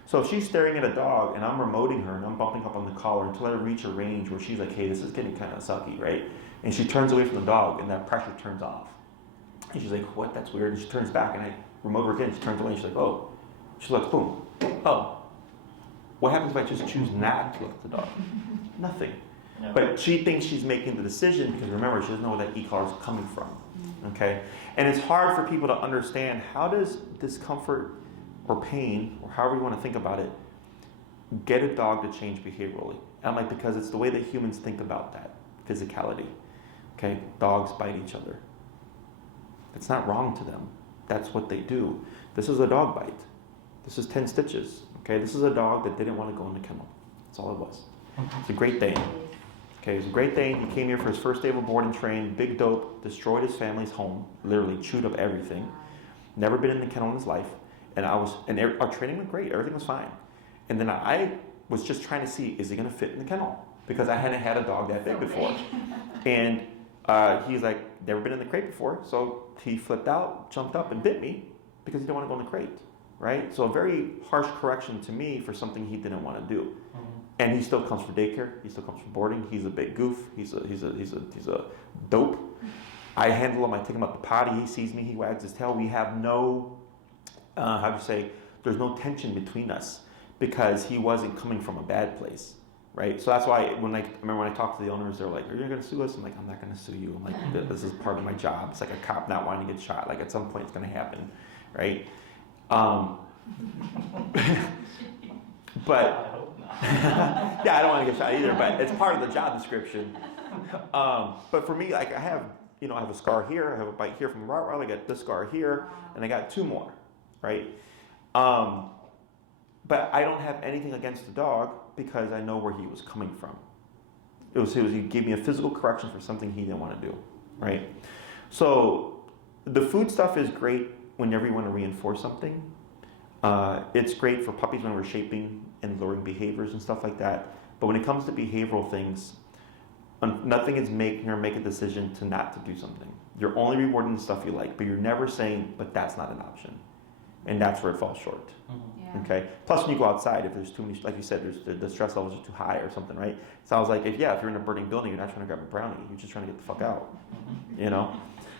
So if she's staring at a dog and I'm remoting her and I'm bumping up on the collar until I reach a range where she's like, hey, this is getting kind of sucky, right? And she turns away from the dog and that pressure turns off. And she's like, what, that's weird. And she turns back and I remote her again, she turns away and she's like, oh. She's like, boom. Oh. What happens if I just choose not to look at the dog? Nothing. Yeah. But she thinks she's making the decision because remember, she doesn't know where that e-collar is coming from, okay? And it's hard for people to understand, how does discomfort or pain, or however you want to think about it, get a dog to change behaviorally. I'm like, because it's the way that humans think about that physicality. Okay, dogs bite each other. It's not wrong to them. That's what they do. This is a dog bite. This is 10 stitches. Okay, this is a dog that didn't want to go in the kennel. That's all it was. It's a Great Dane. Okay, he's a Great Dane. He came here for his first day of a board and train. Big dope, destroyed his family's home. Literally chewed up everything. Never been in the kennel in his life. And our training went great. Everything was fine. And then I was just trying to see, is he going to fit in the kennel? Because I hadn't had a dog that big before. And he's like, never been in the crate before. So he flipped out, jumped up, and bit me because he didn't want to go in the crate. Right? So a very harsh correction to me for something he didn't want to do. Mm-hmm. And he still comes for daycare. He still comes for boarding. He's a big goof. He's a dope. I handle him. I take him up the potty. He sees me. He wags his tail. We have no, there's no tension between us because he wasn't coming from a bad place. Right? So that's why I remember when I talked to the owners, they're like, "Are you going to sue us?" I'm like, "I'm not going to sue you. I'm like, this is part of my job. It's like a cop not wanting to get shot. Like at some point it's going to happen." Right? But I hope not. yeah, I don't want to get shot either, but it's part of the job description. But for me, like I have a scar here, I have a bite here from a Rottweiler, I got this scar here, and I got 2 more, right? But I don't have anything against the dog because I know where he was coming from. He gave me a physical correction for something he didn't want to do, right? So the food stuff is great whenever you want to reinforce something. It's great for puppies when we're shaping and luring behaviors and stuff like that. But when it comes to behavioral things, nothing is making her make a decision to not to do something. You're only rewarding the stuff you like, but you're never saying, but that's not an option. And that's where it falls short. Yeah. Okay. Plus, when you go outside, if there's too many, like you said, the stress levels are too high or something, right? Sounds like if you're in a burning building, you're not trying to grab a brownie. You're just trying to get the fuck out.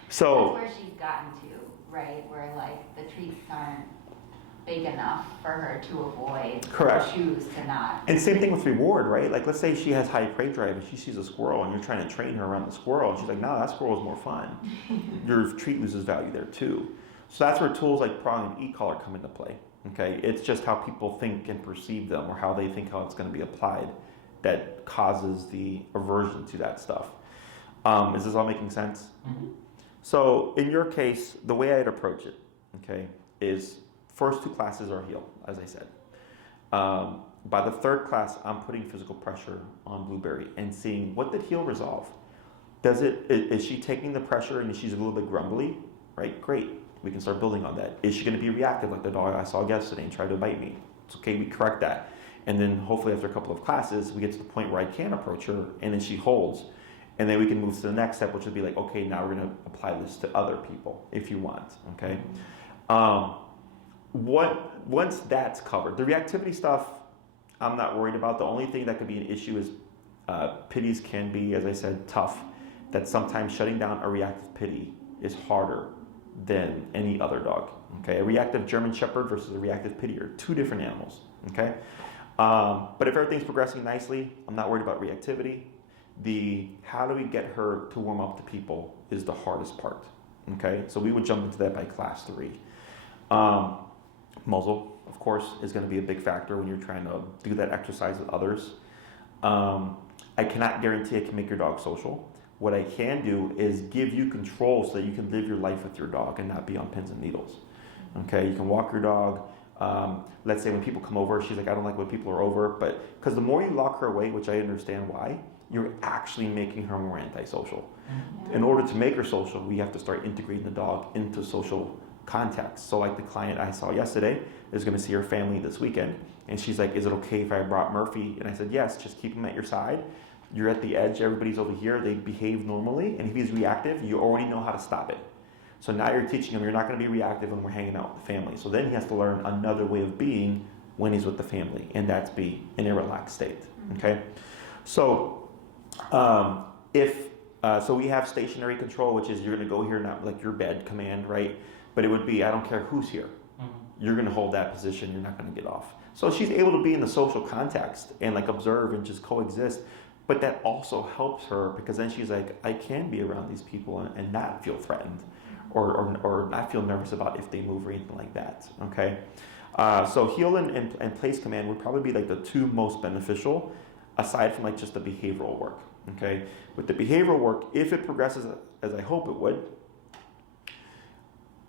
So that's where she's gotten to, right? Where like the treats aren't big enough for her to avoid. Correct. Or choose to not. And same thing with reward, right? Like let's say she has high prey drive and she sees a squirrel and you're trying to train her around the squirrel. And she's like, no, that squirrel is more fun. Your treat loses value there too. So that's where tools like prong and e-collar come into play. Okay, it's just how people think and perceive them, or how they think how it's going to be applied, that causes the aversion to that stuff. Is this all making sense? Mm-hmm. So in your case, the way I'd approach it, okay, is first 2 classes are heel, as I said. By the 3rd class, I'm putting physical pressure on Blueberry and seeing what did heel resolve. Is she taking the pressure and she's a little bit grumbly? Right, great. We can start building on that. Is she going to be reactive like the dog I saw yesterday and try to bite me? It's okay, we correct that. And then hopefully after a couple of classes, we get to the point where I can approach her and then she holds. And then we can move to the next step, which would be like, okay, now we're going to apply this to other people if you want, okay? Once that's covered, the reactivity stuff, I'm not worried about. The only thing that could be an issue is pitties can be, as I said, tough. That sometimes shutting down a reactive pitty is harder than any other dog. Okay, a reactive German Shepherd versus a reactive pitty are 2 different animals. Okay, but if everything's progressing nicely, I'm not worried about reactivity. How do we get her to warm up to people is the hardest part. Okay, so we would jump into that by class 3. Muzzle, of course, is going to be a big factor when you're trying to do that exercise with others. I cannot guarantee I can make your dog social. What I can do is give you control so that you can live your life with your dog and not be on pins and needles. Okay, you can walk your dog. Let's say when people come over, she's like, I don't like when people are over, but because the more you lock her away, which I understand why, you're actually making her more antisocial. Mm-hmm. In order to make her social, we have to start integrating the dog into social context. So like the client I saw yesterday is going to see her family this weekend, and she's like, is it okay if I brought Murphy? And I said, yes, just keep him at your side. You're at the edge, everybody's over here, they behave normally, and if he's reactive, you already know how to stop it. So now you're teaching him you're not going to be reactive when we're hanging out with the family. So then he has to learn another way of being when he's with the family, and that's be in a relaxed state. Okay? So so we have stationary control, which is you're going to go here, not like your bed command, right? But it would be, I don't care who's here. Mm-hmm. You're going to hold that position, you're not going to get off. So she's able to be in the social context and like observe and just coexist. But that also helps her because then she's like, I can be around these people and not feel threatened or not feel nervous about if they move or anything like that, okay? So heel and place command would probably be like the two most beneficial, aside from like just the behavioral work. Okay, with the behavioral work, if it progresses as I hope it would,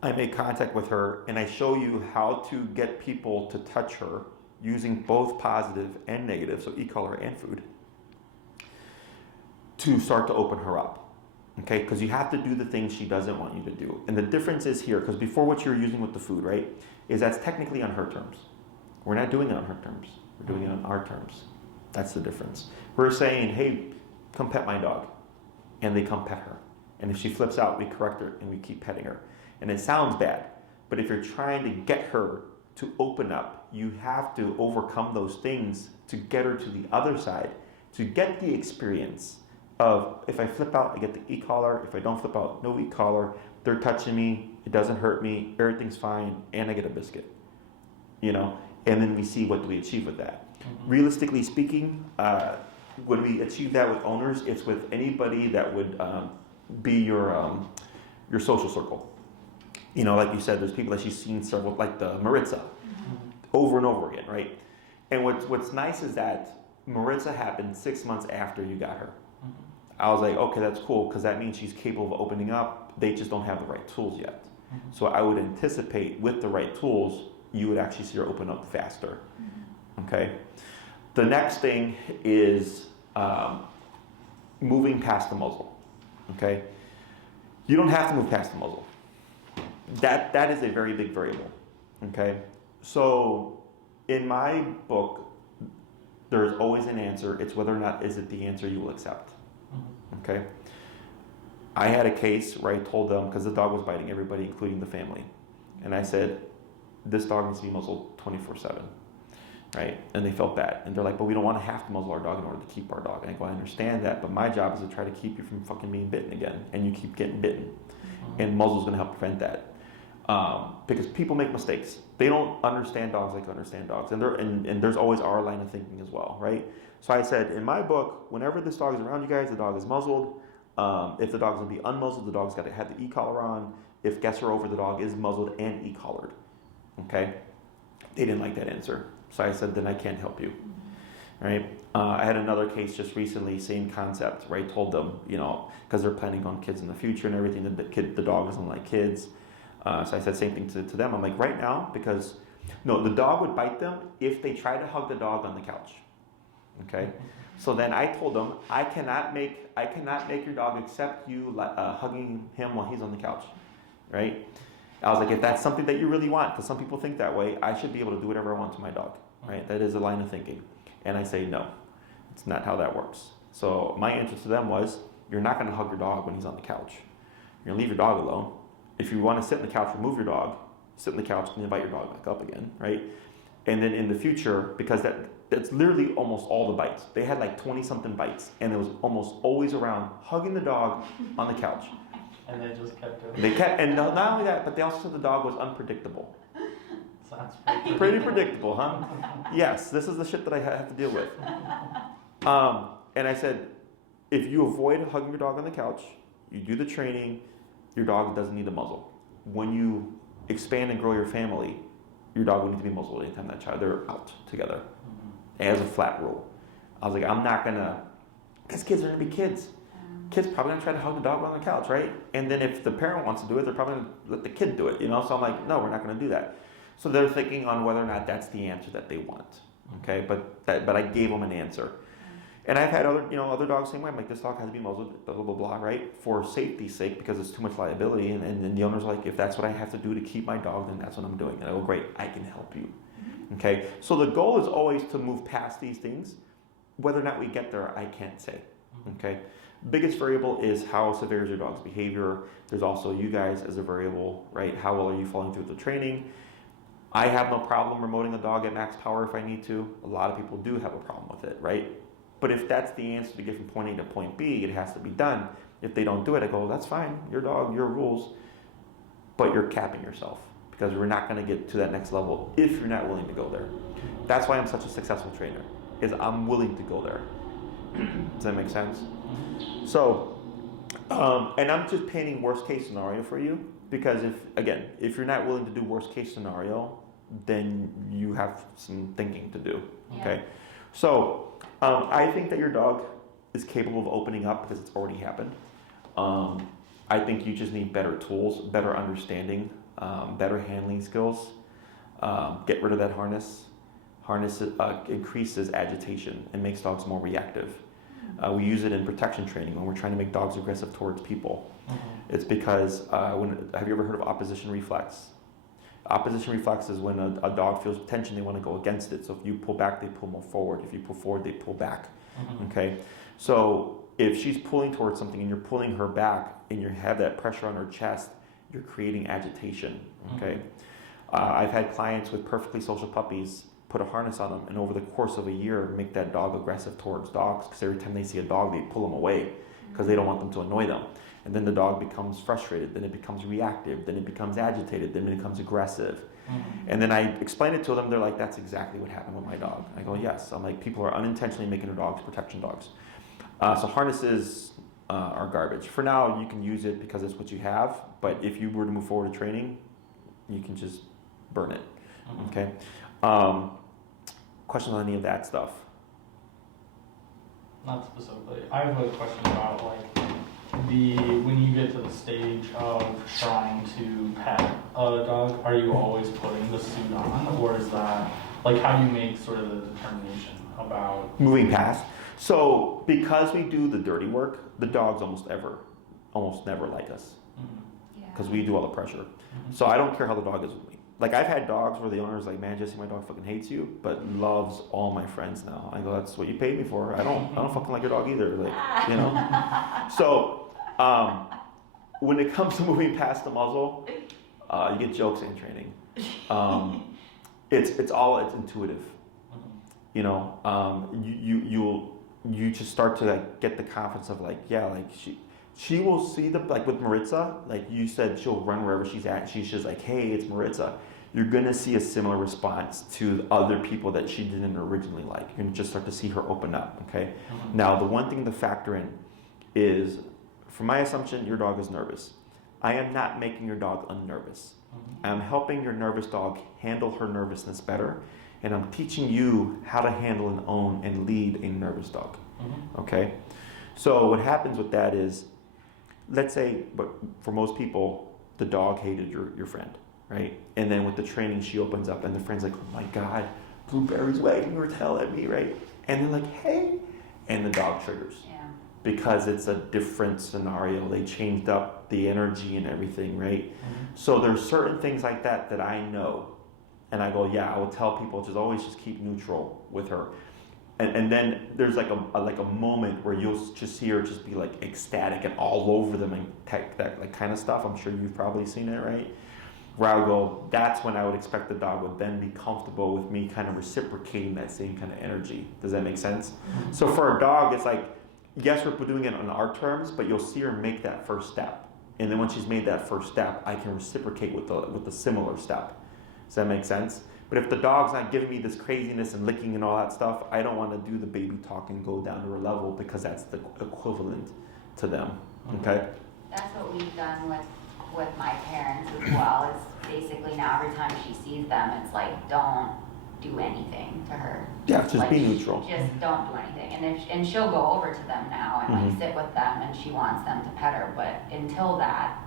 I make contact with her and I show you how to get people to touch her using both positive and negative, so e-collar and food, to start to open her up. Okay, because you have to do the things she doesn't want you to do. And the difference is here, because before what you're using with the food, right, is that's technically on her terms. We're not doing it on her terms. We're doing it on our terms. That's the difference. We're saying, hey, come pet my dog. And they come pet her. And if she flips out, we correct her and we keep petting her. And it sounds bad, but if you're trying to get her to open up, you have to overcome those things to get her to the other side, to get the experience of, if I flip out, I get the e-collar. If I don't flip out, no e-collar. They're touching me. It doesn't hurt me. Everything's fine. And I get a biscuit. You know? And then we see what do we achieve with that. Realistically speaking, when we achieve that with owners, it's with anybody that would be your social circle. You know, like you said, there's people that you've seen several, like the Maritza, over and over again, right? And what's nice is that Maritza happened 6 months after you got her. I was like, okay, that's cool, because that means she's capable of opening up. They just don't have the right tools yet. So I would anticipate with the right tools, you would actually see her open up faster. Okay? The next thing is moving past the muzzle. Okay? You don't have to move past the muzzle. That is a very big variable. Okay? So in my book, there's always an answer. It's whether or not is it the answer you will accept. Okay? I had a case where I told them, because the dog was biting everybody, including the family. And I said, this dog needs to be muzzled 24/7. Right? And they felt bad. And they're like, but we don't want to have to muzzle our dog in order to keep our dog. And I go, I understand that, but my job is to try to keep you from fucking being bitten again. And you keep getting bitten. And muzzle's going to help prevent that. Because people make mistakes. They don't understand dogs like to understand dogs. And there's always our line of thinking as well, right? So I said, in my book, whenever this dog is around you guys, the dog is muzzled. If the dog's going to be unmuzzled, the dog's got to have the e-collar on. If guests are over, the dog is muzzled and e-collared. Okay? They didn't like that answer. So I said, then I can't help you. Right? I had another case just recently, same concept, where I told them, you know, because they're planning on kids in the future and everything, the dog doesn't like kids. So I said same thing to them. I'm like, right now, because, no, the dog would bite them if they try to hug the dog on the couch. Okay? So then I told them, I cannot make your dog accept you hugging him while he's on the couch. Right? I was like, if that's something that you really want, because some people think that way, I should be able to do whatever I want to my dog. Right? That is a line of thinking. And I say, no, it's not how that works. So my answer to them was, you're not going to hug your dog when he's on the couch. You're going to leave your dog alone. If you want to sit on the couch, remove your dog, sit on the couch, and invite your dog back up again, right? And then in the future, because that's literally almost all the bites. They had like 20-something bites, and it was almost always around hugging the dog on the couch. And they just kept doing it. They kept, and not only that, but they also said the dog was unpredictable. Sounds Pretty predictable, huh? Yes, this is the shit that I have to deal with. And I said, if you avoid hugging your dog on the couch, you do the training, your dog doesn't need a muzzle. When you expand and grow your family, your dog will need to be muzzled anytime they're out together. As a flat rule. I was like, I'm not gonna, because kids are gonna be kids. Kids probably gonna try to hug the dog on the couch, right? And then if the parent wants to do it, they're probably gonna let the kid do it, you know? So I'm like, no, we're not gonna do that. So they're thinking on whether or not that's the answer that they want. Okay, but I gave them an answer. And I've had other dogs same way. I'm like, this dog has to be muzzled, blah, blah, blah, blah, right? For safety's sake, because it's too much liability. And then the owner's like, if that's what I have to do to keep my dog, then that's what I'm doing. And I go, great, I can help you. Okay? So the goal is always to move past these things. Whether or not we get there, I can't say. Okay? Biggest variable is how severe is your dog's behavior. There's also you guys as a variable, right? How well are you following through the training? I have no problem remoting a dog at max power if I need to. A lot of people do have a problem with it, right? But if that's the answer to get from point A to point B, it has to be done. If they don't do it, I go, that's fine, your dog, your rules. But you're capping yourself because we're not going to get to that next level if you're not willing to go there. That's why I'm such a successful trainer, is I'm willing to go there. Does that make sense? So, and I'm just painting worst case scenario for you because if you're not willing to do worst case scenario, then you have some thinking to do. Yeah. Okay, so I think that your dog is capable of opening up because it's already happened. I think you just need better tools, better understanding, better handling skills. Get rid of that harness. Harness increases agitation and makes dogs more reactive. We use it in protection training when we're trying to make dogs aggressive towards people. It's because have you ever heard of opposition reflex? Opposition reflex is when a dog feels tension, they want to go against it. So if you pull back, they pull more forward. If you pull forward, they pull back. Okay, so if she's pulling towards something and you're pulling her back and you have that pressure on her chest, you're creating agitation. Okay, I've had clients with perfectly social puppies put a harness on them, and over the course of a year, make that dog aggressive towards dogs because every time they see a dog, they pull them away because they don't want them to annoy them. And then the dog becomes frustrated, then it becomes reactive, then it becomes agitated, then it becomes aggressive. And then I explain it to them, they're like, that's exactly what happened with my dog. I go, yes. I'm like, people are unintentionally making their dogs protection dogs. So harnesses are garbage. For now, you can use it because it's what you have, but if you were to move forward to training, you can just burn it. Okay. Questions on any of that stuff? Not specifically. I have a question about when you get to the stage of trying to pet a dog, are you always putting the suit on, or is that how do you make sort of the determination about moving past? So because we do the dirty work, the dogs almost never like us because we do all the pressure. So I don't care how the dog is with me. I've had dogs where the owner's like, man, Jesse, my dog fucking hates you, but loves all my friends now. I go, that's what you paid me for. I don't fucking like your dog either. So when it comes to moving past the muzzle, you get jokes in training. It's intuitive. You just start to get the confidence of she will see with Maritza, you said, she'll run wherever she's at. She's just like, hey, it's Maritza. You're gonna see a similar response to other people that she didn't originally like. You're gonna just start to see her open up. Okay. Now the one thing to factor in is, from my assumption, your dog is nervous. I am not making your dog unnervous. I'm helping your nervous dog handle her nervousness better, and I'm teaching you how to handle and own and lead a nervous dog. Okay. So what happens with that is, let's say, but for most people, the dog hated your friend, right? And then with the training, she opens up and the friend's like, oh my God, Blueberry's wagging her tail at me, right? And they're like, hey, and the dog triggers. Because it's a different scenario. They changed up the energy and everything, right? So there's certain things like that I know. And I go, yeah, I will tell people just keep neutral with her. And then there's a moment where you'll just see her just be ecstatic and all over them and that kind of stuff. I'm sure you've probably seen it, right? Where I would go, that's when I would expect the dog would then be comfortable with me kind of reciprocating that same kind of energy. Does that make sense? So for a dog, it's yes, we're doing it on our terms, but you'll see her make that first step. And then when she's made that first step, I can reciprocate with the similar step. Does that make sense? But if the dog's not giving me this craziness and licking and all that stuff, I don't want to do the baby talk and go down to her level because that's the equivalent to them. Okay? That's what we've done with my parents as well, is basically now every time she sees them, it's don't do anything to her. Yeah, just be neutral. Just don't do anything. And she'll go over to them now and sit with them, and she wants them to pet her, but until that,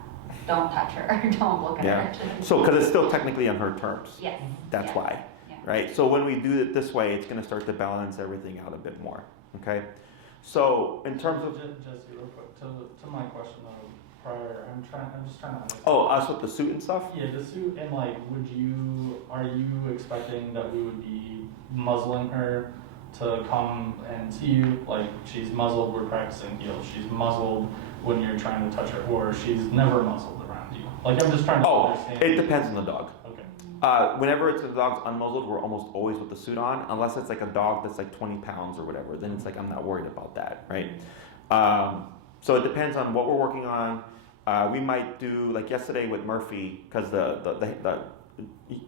don't touch her, don't look at her. So, because it's still technically on her terms. Yes. That's why, right? So when we do it this way, it's going to start to balance everything out a bit more, okay? So in terms of... Jesse, real quick, to my question though, prior, I'm just trying to understand. Oh, us with the suit and stuff? Yeah, the suit, and are you expecting that we would be muzzling her to come and see you? She's muzzled, we're practicing heels. She's muzzled when you're trying to touch her, or she's never muzzled around you. I'm just trying to understand. It depends on the dog. Okay. Whenever the dog's unmuzzled, we're almost always with the suit on, unless it's a dog that's 20 pounds or whatever. Then it's I'm not worried about that, right? So it depends on what we're working on. We might do yesterday with Murphy, because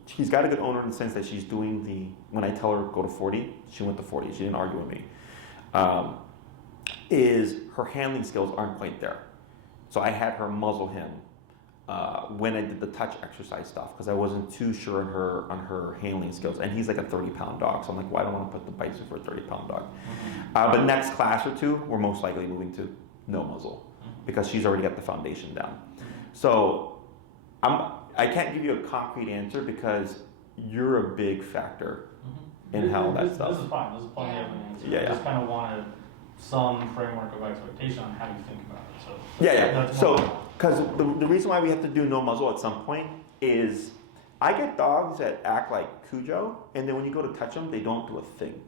she's got a good owner in the sense that she's doing when I tell her go to 40, she went to 40. She didn't argue with me. Is her handling skills aren't quite there. So I had her muzzle him when I did the touch exercise stuff because I wasn't too sure on her handling skills. And he's like a 30-pound dog, so I'm like, well, I don't want to put the bites for a 30-pound dog. But next class or two, we're most likely moving to no muzzle because she's already got the foundation down. So I can't give you a concrete answer because you're a big factor in how that stuff. This is fine. This is plenty of an answer. Yeah, I just kind of wanted some framework of expectation on how you think about it. So Yeah. So, because the reason why we have to do no muzzle at some point is I get dogs that act like Cujo, and then when you go to touch them, they don't do a thing.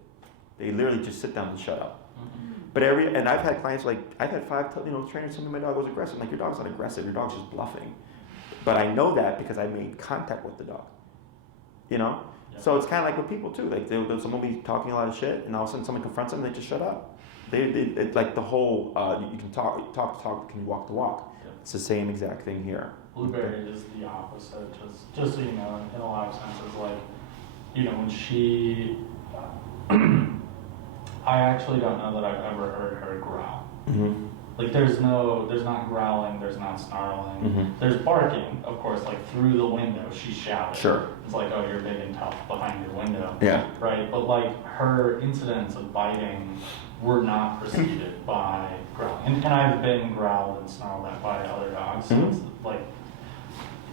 They literally just sit down and shut up. But and I've had clients I've had 5 trainers tell me my dog was aggressive. I'm like, your dog's not aggressive. Your dog's just bluffing. But I know that because I made contact with the dog. Yeah. So it's kind of like with people too. Like someone will be talking a lot of shit, and all of a sudden someone confronts them, and they just shut up. It's like the whole you can talk, can you walk the walk? Yeah. It's the same exact thing here. Blueberry is the opposite. Just so you know, in a lot of senses, like when she, I actually don't know that I've ever heard her growl. Like there's not growling, there's not snarling, there's barking, of course, like through the window, she's shouting. Sure. It's like, oh, you're big and tough behind your window. Yeah. Right, but like her incidents of biting were not preceded by growling. And I've been growled and snarled at by other dogs, so it's like,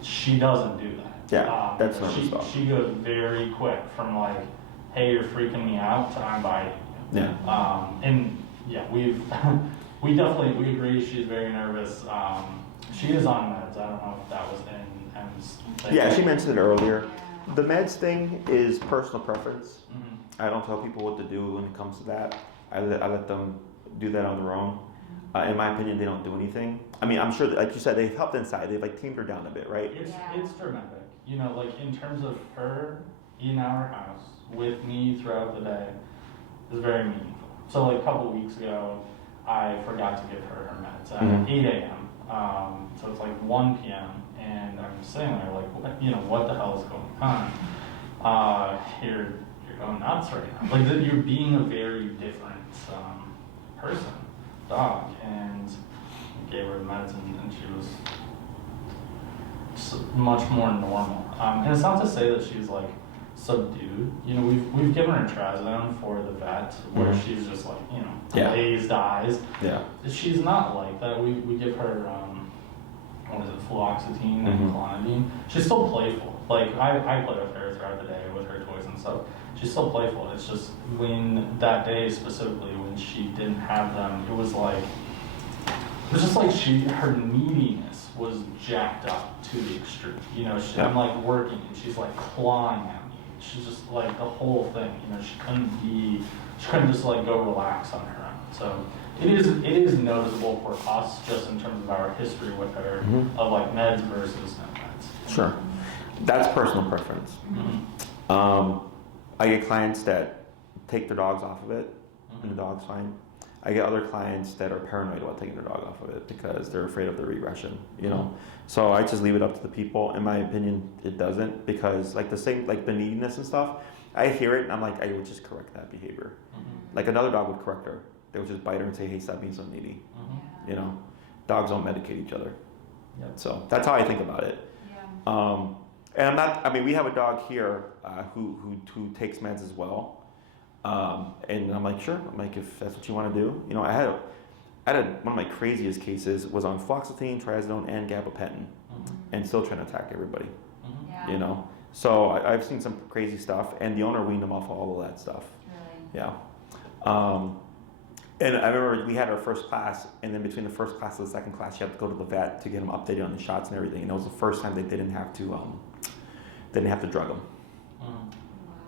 she doesn't do that. Yeah, that's not her style. She goes very quick from like, hey, you're freaking me out to I'm biting you. Yeah. And yeah, we agree she's very nervous. She is on meds. I don't know if that was in M's thing. Yeah, she mentioned it earlier. The meds thing is personal preference. I don't tell people what to do when it comes to that. I let them do that on their own. In my opinion, they don't do anything. I mean, I'm sure, like you said, they've helped inside. They've like teamed her down a bit, right? It's dramatic. Like in terms of her in our house with me throughout the day is very meaningful. So like a couple of weeks ago, I forgot to give her her meds at 8 a.m. So it's like 1 p.m. and I'm sitting there like, what the hell is going on? You're going nuts right now. Like you're being a very different person, dog, and I gave her the meds and she was much more normal. And it's not to say that she's like subdued. We've given her trazodone for the vet where she's just like, glazed eyes. Yeah. She's not like that. We give her, fluoxetine and clonidine. She's still playful. Like, I play with her throughout the day with her toys and stuff. She's still playful. It's just when that day specifically, when she didn't have them, it was just like her neediness was jacked up to the extreme. I'm like working and she's like clawing at me. She's just like the whole thing. She couldn't just like go relax on her own. So it is noticeable for us just in terms of our history with her of like meds versus no meds. Sure. That's personal preference. I get clients that take their dogs off of it and the dog's fine. I get other clients that are paranoid about taking their dog off of it because they're afraid of the regression, So I just leave it up to the people. In my opinion, it doesn't, because like the neediness and stuff, I hear it and I'm like, I would just correct that behavior. Like another dog would correct her. They would just bite her and say, hey, stop being so needy. Dogs don't medicate each other. Yep. So that's how I think about it. Yeah. And we have a dog here who takes meds as well. And I'm like, sure. I'm like, if that's what you want to do. I had one of my craziest cases was on fluoxetine, trazodone, and gabapentin, and still trying to attack everybody. Yeah. So I've seen some crazy stuff, and the owner weaned him off all of that stuff. Really? Yeah. And I remember we had our first class, and then between the first class and the second class, you have to go to the vet to get him updated on the shots and everything. And it was the first time they didn't have to drug him.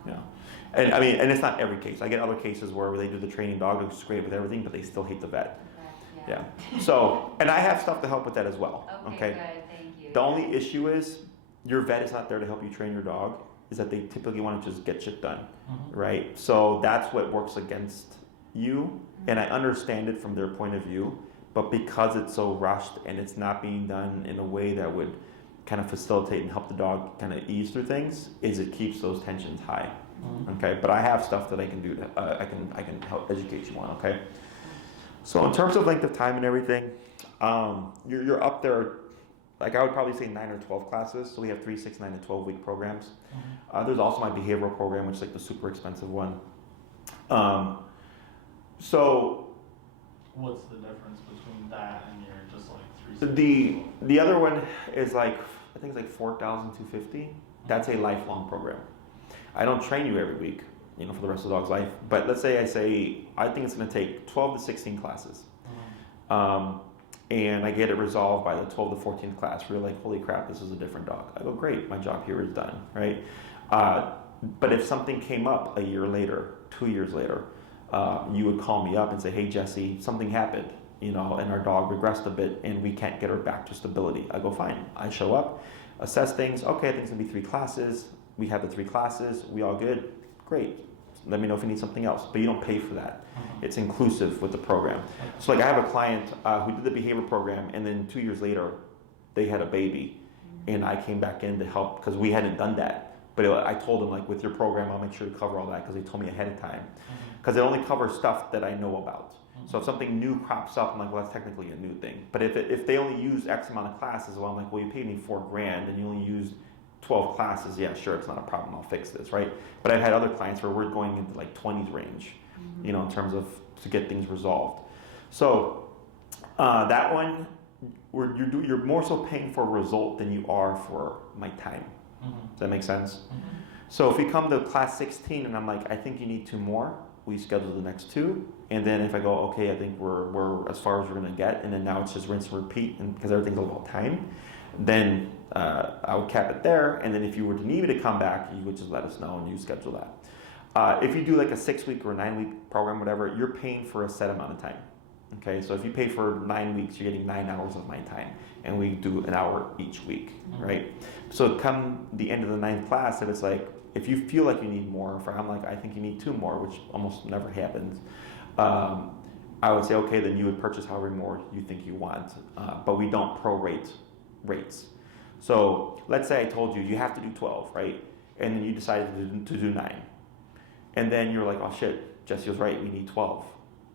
Yeah. And and it's not every case. I get other cases where they do the training dog, looks great with everything, but they still hate the vet. Yeah. So, and I have stuff to help with that as well. Okay. Good. Thank you. The only issue is your vet is not there to help you train your dog. Is that they typically want to just get shit done, right? So that's what works against you, and I understand it from their point of view. But because it's so rushed and it's not being done in a way that would kind of facilitate and help the dog kind of ease through things, it keeps those tensions high. Okay, but I have stuff that I can do that I can help educate you on. Okay, so in terms of length of time and everything, you're up there like I would probably say 9 or 12 classes. So we have 3, 6, 9, and 12-week programs. Mhm. There's also my behavioral program, which is like the super expensive one. So What's the difference between that and your just like 360? the other one is like, I think it's like 4,250. That's a lifelong program. I don't train you every week, for the rest of the dog's life. But let's say I think it's going to take 12 to 16 classes. And I get it resolved by the 12 to 14th class. We're like, holy crap, this is a different dog. I go, great, my job here is done, right? But if something came up a year later, 2 years later, you would call me up and say, hey, Jesse, something happened, and our dog regressed a bit and we can't get her back to stability. I go, fine. I show up, assess things. Okay, I think it's going to be 3 classes. We have the 3 classes. We all good? Great. Let me know if you need something else. But you don't pay for that. It's inclusive with the program. So like I have a client who did the behavior program, and then 2 years later, they had a baby. And I came back in to help because we hadn't done that. But I told them, like, with your program, I'll make sure to cover all that because they told me ahead of time. Because it only covers stuff that I know about. So if something new crops up, I'm like, well, that's technically a new thing. But if they only use X amount of classes, well, I'm like, well, you paid me $4,000 and you only used 12 classes. Yeah, sure, it's not a problem. I'll fix this, right? But I've had other clients where we're going into like 20s range, in terms of to get things resolved. So that one, you're more so paying for a result than you are for my time. Does that make sense? So if we come to class 16 and I'm like, I think you need 2 more, we schedule the next 2. And then if I go, okay, I think we're as far as we're gonna get, and then now it's just rinse and repeat, and because everything's all about time, then I would cap it there. And then if you were to need me to come back, you would just let us know and you schedule that. If you do like a 6-week or a 9-week program, whatever, you're paying for a set amount of time. Okay, so if you pay for 9 weeks, you're getting 9 hours of my time, and we do an hour each week, right? So come the end of the 9th class, if it's like, if you feel like you need more, if I'm like, I think you need 2 more, which almost never happens, I would say, okay, then you would purchase however more you think you want, but we don't prorate rates. So let's say I told you, you have to do 12, right? And then you decided to do 9. And then you're like, oh shit, Jesse was right, we need 12.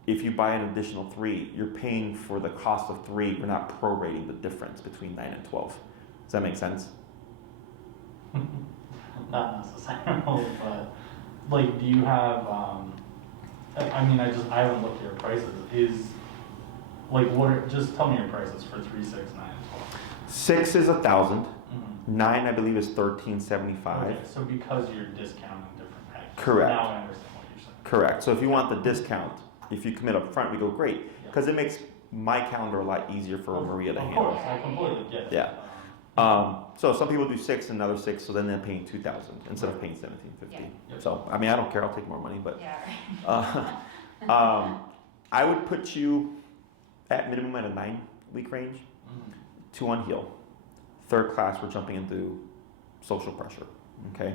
If you buy an additional 3, you're paying for the cost of 3. We're not prorating the difference between 9 and 12. Does that make sense? Not necessarily, but like, do you have? I mean, I haven't looked at your prices. Like, just tell me your prices for 3, 6, 9, and 12. 6 is 1,000. 9, I believe, is 1,375. Okay, so because you're discounting different packages. Correct. Now I understand what you're saying. Correct. So if you want the discount, if you commit up front, we go great, because it makes my calendar a lot easier for Maria to handle. Of course, I completely get it. Yeah. So some people do 6 and another 6, so then they're paying 2,000 instead of paying 1,750. Yeah. So I mean, I don't care. I'll take more money, but Yeah. I would put you at minimum at a 9-week range. 2 on heel. 3rd class, we're jumping into social pressure. Okay.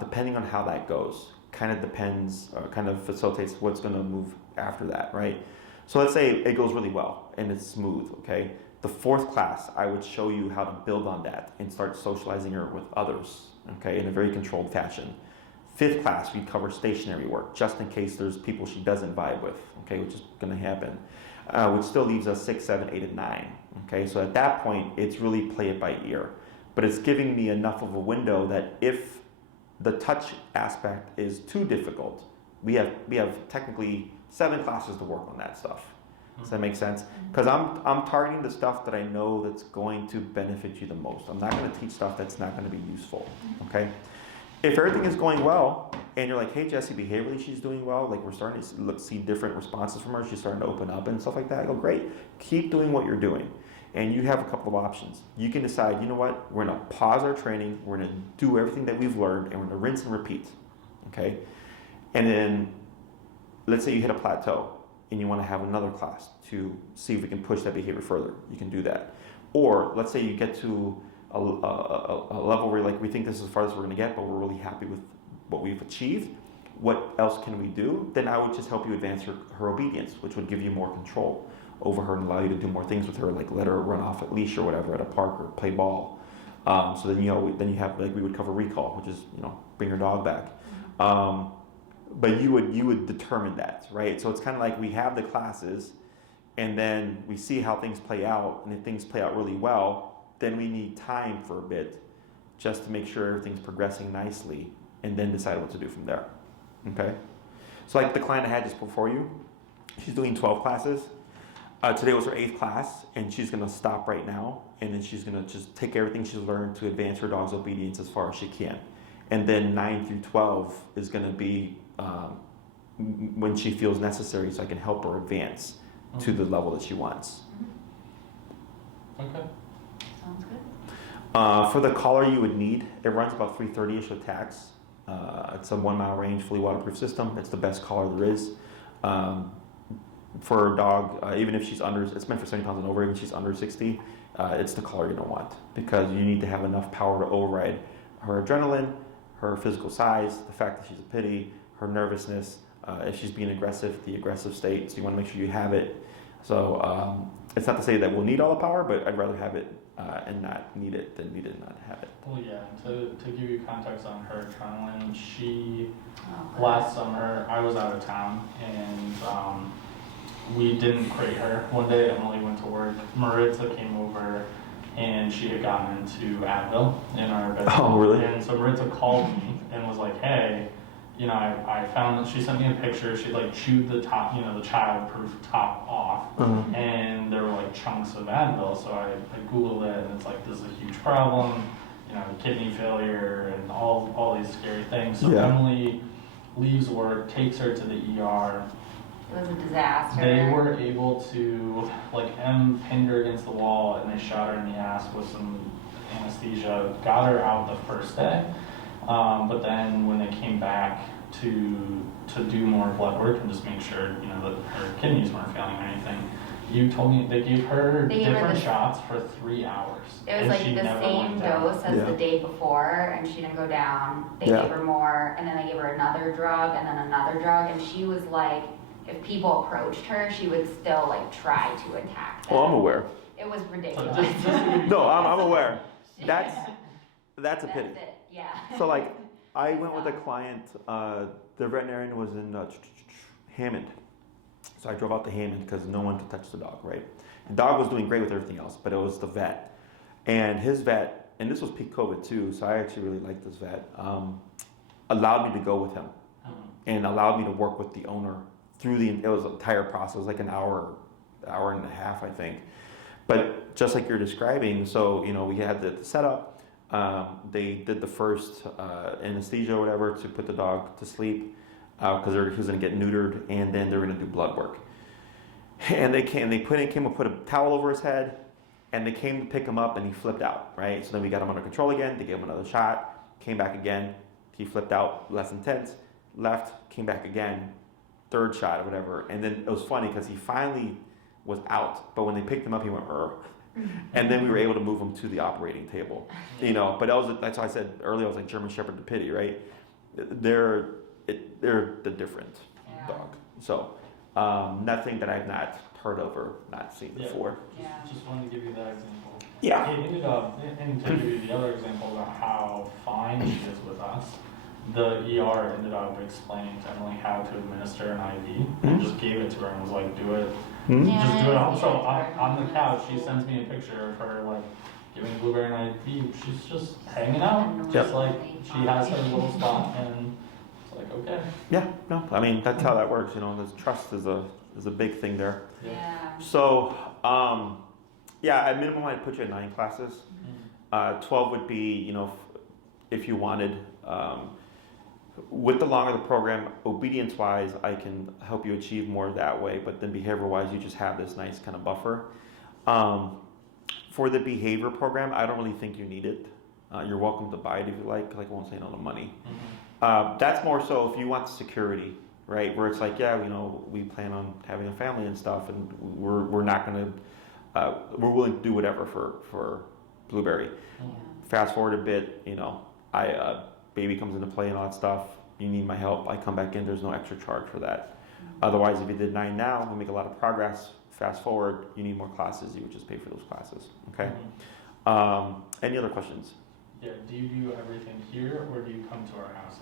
Depending on how that goes, kind of depends, kind of facilitates what's going to move after that, right? So let's say it goes really well and it's smooth. Okay. The 4th class, I would show you how to build on that and start socializing her with others, okay, in a very controlled fashion. 5th class, we'd cover stationary work, just in case there's people she doesn't vibe with, okay, which is going to happen, which still leaves us 6, 7, 8, and 9, okay? So at that point, it's really play it by ear. But it's giving me enough of a window that if the touch aspect is too difficult, we have technically 7 classes to work on that stuff. Does that make sense? Because I'm targeting the stuff that I know that's going to benefit you the most. I'm not going to teach stuff that's not going to be useful, okay? If everything is going well, and you're like, hey, Jesse, behaviorally she's doing well, like we're starting to see different responses from her, she's starting to open up and stuff like that, I go, great, keep doing what you're doing. And you have a couple of options. You can decide, you know what, we're going to pause our training, we're going to do everything that we've learned, and we're going to rinse and repeat, okay? And then, let's say you hit a plateau, and you want to have another class to see if we can push that behavior further, you can do that. Or let's say you get to a level where like we think this is as far as we're going to get, but we're really happy with what we've achieved. What else can we do? Then I would just help you advance her obedience, which would give you more control over her and allow you to do more things with her, like let her run off at leash or whatever at a park or play ball. So then you have like we would cover recall, which is bring your dog back. But you would determine that, right? So it's kind of like we have the classes, and then we see how things play out, and if things play out really well, then we need time for a bit just to make sure everything's progressing nicely and then decide what to do from there. Okay? So like the client I had just before you, she's doing 12 classes. Today was her 8th class, and she's gonna stop right now, and then she's gonna just take everything she's learned to advance her dog's obedience as far as she can. And then 9 through 12 is gonna be when she feels necessary, so I can help her advance to the level that she wants. Okay. Sounds good. For the collar you would need, it runs about 330-ish with tax. It's a 1 mile range, fully waterproof system. It's the best collar there is. For a dog, even if she's under, it's meant for 70 pounds and over, even if she's under 60, it's the collar you don't want, because you need to have enough power to override her adrenaline, her physical size, the fact that she's a pitty, her nervousness, if she's being aggressive, the aggressive state, so you want to make sure you have it. So it's not to say that we'll need all the power, but I'd rather have it and not need it than need it and not have it. Well, yeah, to give you context on her adrenaline, she, Oh, last summer, I was out of town, and we didn't crate her. One day Emily went to work, Maritza came over, and she had gotten into Advil in our bedroom. Oh, really? And so Maritza called me and was like, hey, you know, I found that she sent me a picture. She like chewed the top, you know, the child-proof top off, and there were like chunks of Advil. So I Googled it, and it's like, this is a huge problem, you know, kidney failure and all these scary things. So Yeah. Emily leaves work, takes her to the ER. It was a disaster. They were able to, like, pinned her against the wall, and they shot her in the ass with some anesthesia, got her out the first day. But then when they came back to do more blood work and just make sure, you know, that her kidneys weren't failing or anything, you told me they gave her different shots for 3 hours. It was and like she the never same went down. dose as Yeah. the day before, and she didn't go down. They Yeah. gave her more, and then they gave her another drug, and then another drug, and she was like, if people approached her, she would still like try to attack them. Oh, I'm aware. It was So ridiculous. just to give you No, I'm aware. Yeah. That's a That's pity. it, yeah. So like, I went with a client, the veterinarian was in Hammond. So I drove out to Hammond because no one could touch the dog, right? The dog was doing great with everything else, but it was the vet. And his vet, and this was peak COVID too, so I actually really liked this vet, allowed me to go with him and allowed me to work with the owner through it was an entire process, like an hour and a half, I think. But just like you're describing, so, you know, we had the setup, they did the first anesthesia or whatever to put the dog to sleep because he was going to get neutered, and then they're going to do blood work. And they put a towel over his head, and they came to pick him up, and he flipped out, right? So then we got him under control again. They gave him another shot, came back again. He flipped out, less intense, left, came back again, third shot or whatever. And then it was funny because he finally was out, but when they picked him up, he went, and then we were able to move him to the operating table, you know. But that's why I said earlier, I was like German Shepherd to Pity, right? They're the different dog. So nothing that I've not heard of or not seen before. Yeah. Just wanted to give you that example. Yeah. It ended up, and to give you the other example about how fine she is with us, the ER ended up explaining to Emily how to administer an IV and just gave it to her and was like, do it. Yeah, Just do it. I So see it. on the couch, she sends me a picture of her like giving Blueberry an IV. She's just hanging out, just like she has her little spot, and it's like, okay. Yeah, no, I mean, that's how that works, you know. There's trust is a big thing there. Yeah. So, yeah, at minimum, I'd put you at 9 classes. 12 would be, you know, if you wanted. With the longer the program, obedience-wise, I can help you achieve more that way, but then behavior-wise, you just have this nice kind of buffer. For the behavior program, I don't really think you need it. You're welcome to buy it if you like I won't say no to money. That's more so if you want security, right? Where it's like, yeah, you know, we plan on having a family and stuff, and we're not going to, we're willing to do whatever for Blueberry. Fast forward a bit, you know, baby comes into play and all that stuff. You need my help. I come back in. There's no extra charge for that. Otherwise, if you did 9 now, we make a lot of progress. Fast forward, you need more classes. You would just pay for those classes. Okay. Any other questions? Yeah. Do you do everything here, or do you come to our house?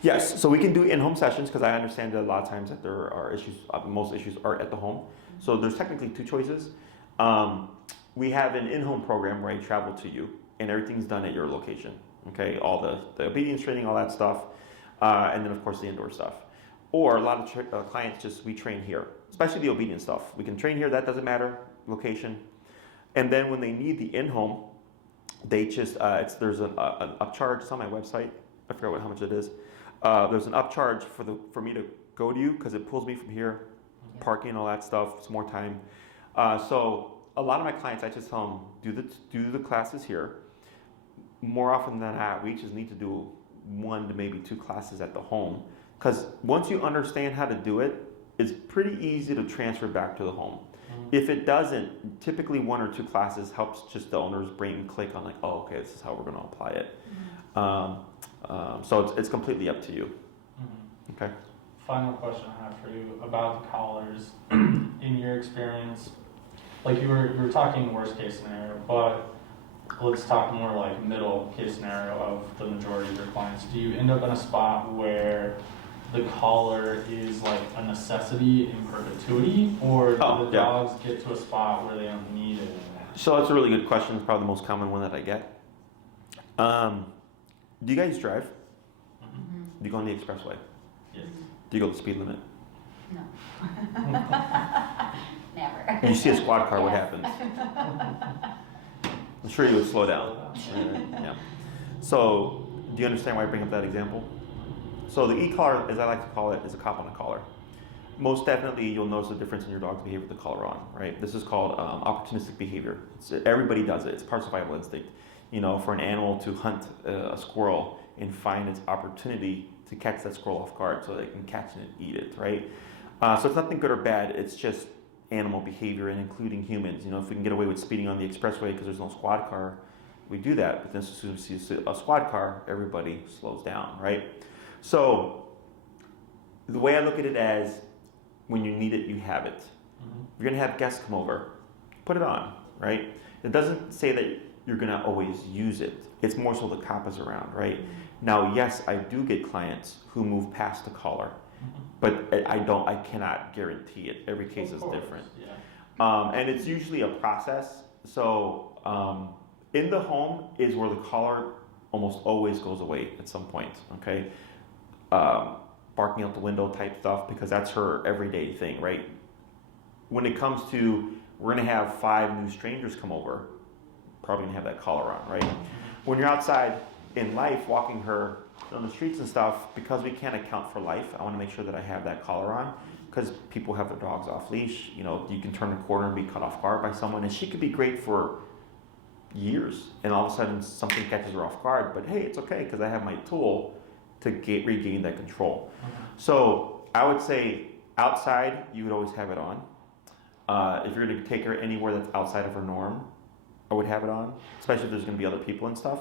Yes. So we can do in-home sessions because I understand that a lot of times that there are issues. Most issues are at the home. So there's technically 2 choices. we have an in-home program where I travel to you, and everything's done at your location. Okay, all the obedience training, all that stuff, and then of course the indoor stuff. Or a lot of clients we train here, especially the obedience stuff. We can train here, that doesn't matter, location. And then when they need the in-home, they just, there's an upcharge, it's on my website, I forgot how much it is. There's an upcharge for me to go to you, because it pulls me from here, parking, all that stuff, it's more time. So a lot of my clients, I just tell them, do the classes here. More often than not, we just need to do 1 to maybe 2 classes at the home. Because once you understand how to do it, it's pretty easy to transfer back to the home. If it doesn't, typically 1 or 2 classes helps just the owner's brain click on like, oh, okay, this is how we're going to apply it. So it's completely up to you. Okay. Final question I have for you about the collars. In your experience, like you were talking worst case scenario, but let's talk more like middle case scenario of the majority of your clients. Do you end up in a spot where the collar is like a necessity in perpetuity, or do the dogs get to a spot where they don't need it? So that's a really good question. It's probably the most common one that I get. Do you guys drive? Do you go on the expressway? Yes. Do you go the speed limit? No. Never. You see a squad car, what happens? I'm sure you would slow down. Yeah. So, do you understand why I bring up that example? So the e-collar, as I like to call it, is a cop on a collar. Most definitely, you'll notice a difference in your dog's behavior with the collar on, right? This is called opportunistic behavior. Everybody does it. It's part of survival instinct. You know, for an animal to hunt a squirrel and find its opportunity to catch that squirrel off guard so they can catch it and eat it, right? So it's nothing good or bad. It's just animal behavior, and including humans. You know, if we can get away with speeding on the expressway because there's no squad car, we do that. But then as soon as you see a squad car, everybody slows down, right? So the way I look at it as, when you need it, you have it. If you're gonna have guests come over, put it on, right? It doesn't say that you're gonna always use it. It's more so the cop is around, right? Now, yes, I do get clients who move past the collar, but I cannot guarantee it. Every case is different. Yeah. And it's usually a process. So in the home is where the collar almost always goes away at some point, okay? Barking out the window type stuff, because that's her everyday thing, right? When it comes to, we're gonna have 5 new strangers come over, probably gonna have that collar on, right? When you're outside in life, walking her on the streets and stuff, because we can't account for life, I wanna make sure that I have that collar on, because people have their dogs off leash. You know, you can turn a corner and be caught off guard by someone, and she could be great for years, and all of a sudden something catches her off guard, but hey, it's okay, because I have my tool to regain that control. So I would say outside, you would always have it on. If you're gonna take her anywhere that's outside of her norm, I would have it on, especially if there's gonna be other people and stuff.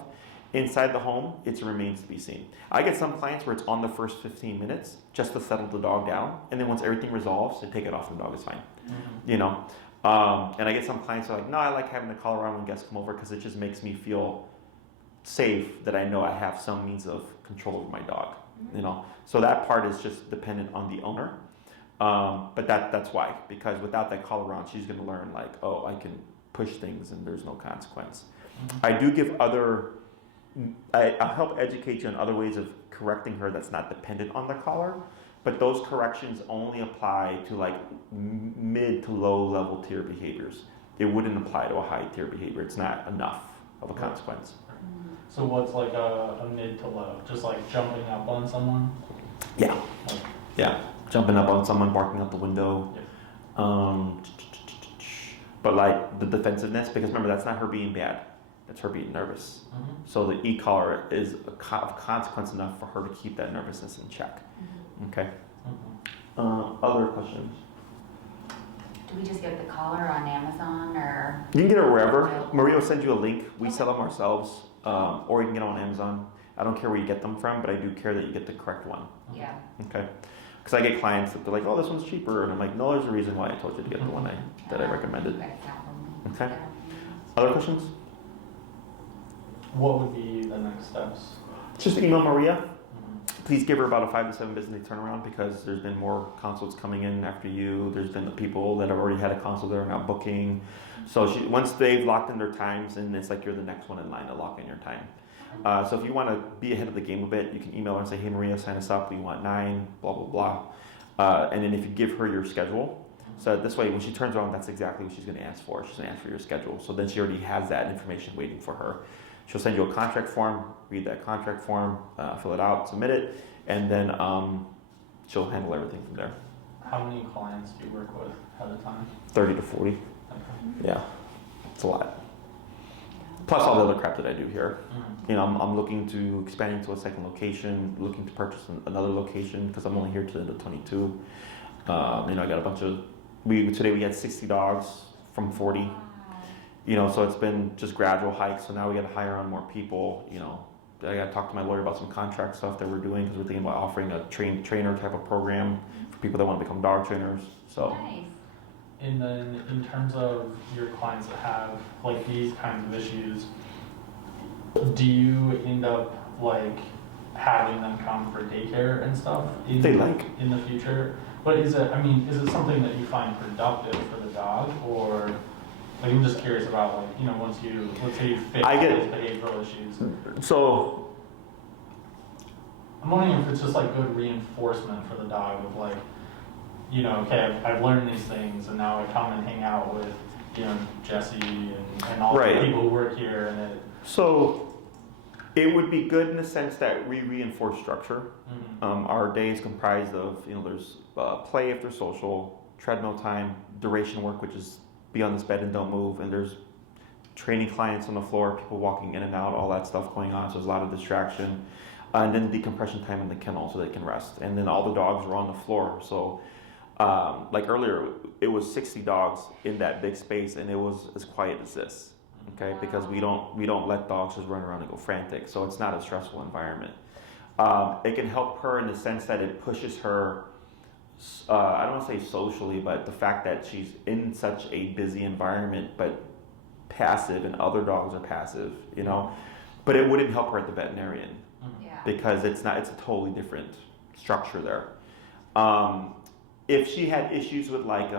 Inside the home, it remains to be seen. I get some clients where it's on the first 15 minutes just to settle the dog down, and then once everything resolves, they take it off and the dog is fine. You know? And I get some clients who are like, no, I like having the collar on when guests come over because it just makes me feel safe that I know I have some means of control over my dog. You know? So that part is just dependent on the owner. But that's why, because without that collar on, she's gonna learn like, oh, I can push things and there's no consequence. I do give I'll help educate you on other ways of correcting her that's not dependent on the collar, but those corrections only apply to like mid to low level tier behaviors. It wouldn't apply to a high tier behavior. It's not enough of a consequence. So what's like a mid to low? Just like jumping up on someone? Yeah. Yeah. Jumping up on someone, barking out the window. Yeah. But like the defensiveness, because remember, that's not her being bad. That's her being nervous. So the e-collar is of consequence enough for her to keep that nervousness in check. Okay. Other questions? Do we just get the collar on Amazon, or? You can get it wherever. Maria will send you a link. We sell them ourselves, or you can get them on Amazon. I don't care where you get them from, but I do care that you get the correct one. Yeah. Okay. Because I get clients that they're like, oh, this one's cheaper. And I'm like, no, there's a reason why I told you to get the one that I recommended. You guys have them. Okay. Other questions? What would be the next steps? Just email Maria. please give her about a 5 to 7 business day turnaround because there's been more consults coming in after you. There's been the people that have already had a consult that are now booking. So once they've locked in their times, and it's like you're the next one in line to lock in your time. So if you want to be ahead of the game a bit, you can email her and say, hey Maria, sign us up. We want 9, blah, blah, blah. And then if you give her your schedule, so this way when she turns around, that's exactly what she's going to ask for. She's going to ask for your schedule. So then she already has that information waiting for her. She'll send you a contract form, read that contract form, fill it out, submit it, and then she'll handle everything from there. How many clients do you work with at a time? 30 to 40. Okay. Yeah, it's a lot. Plus all the other crap that I do here. Mm-hmm. You know, I'm looking to expand into a second location, looking to purchase another location because I'm only here to the end of 22. You know, I got a bunch of, today we had 60 dogs from 40. You know, so it's been just gradual hikes. So now we got to hire on more people. You know, I got to talk to my lawyer about some contract stuff that we're doing because we're thinking about offering a trainer type of program for people that want to become dog trainers. So. Nice. And then in terms of your clients that have like these kinds of issues, do you end up like having them come for daycare and stuff in the future? But is it, I mean, is it something that you find productive for the dog, or like I'm just curious about like, you know, once you, let's say you fix those behavioral issues. So I'm wondering if it's just like good reinforcement for the dog of like, you know, okay, I've learned these things, and now I come and hang out with, you know, Jesse and all the people who work here, and it. So it would be good in the sense that we reinforce structure. Mm-hmm. Our day is comprised of, you know, there's play after social, treadmill time, duration work, which is be on this bed and don't move, and there's training clients on the floor, people walking in and out, all that stuff going on. So there's a lot of distraction, and then decompression time in the kennel so they can rest, and then all the dogs are on the floor. So. Like earlier, it was 60 dogs in that big space, and it was as quiet as this. Okay, because we don't let dogs just run around and go frantic, so it's not a stressful environment. It can help her in the sense that it pushes her. I don't want to say socially, but the fact that she's in such a busy environment, but passive, and other dogs are passive, you know. But it wouldn't help her at the veterinarian because it's a totally different structure there. If she had issues with like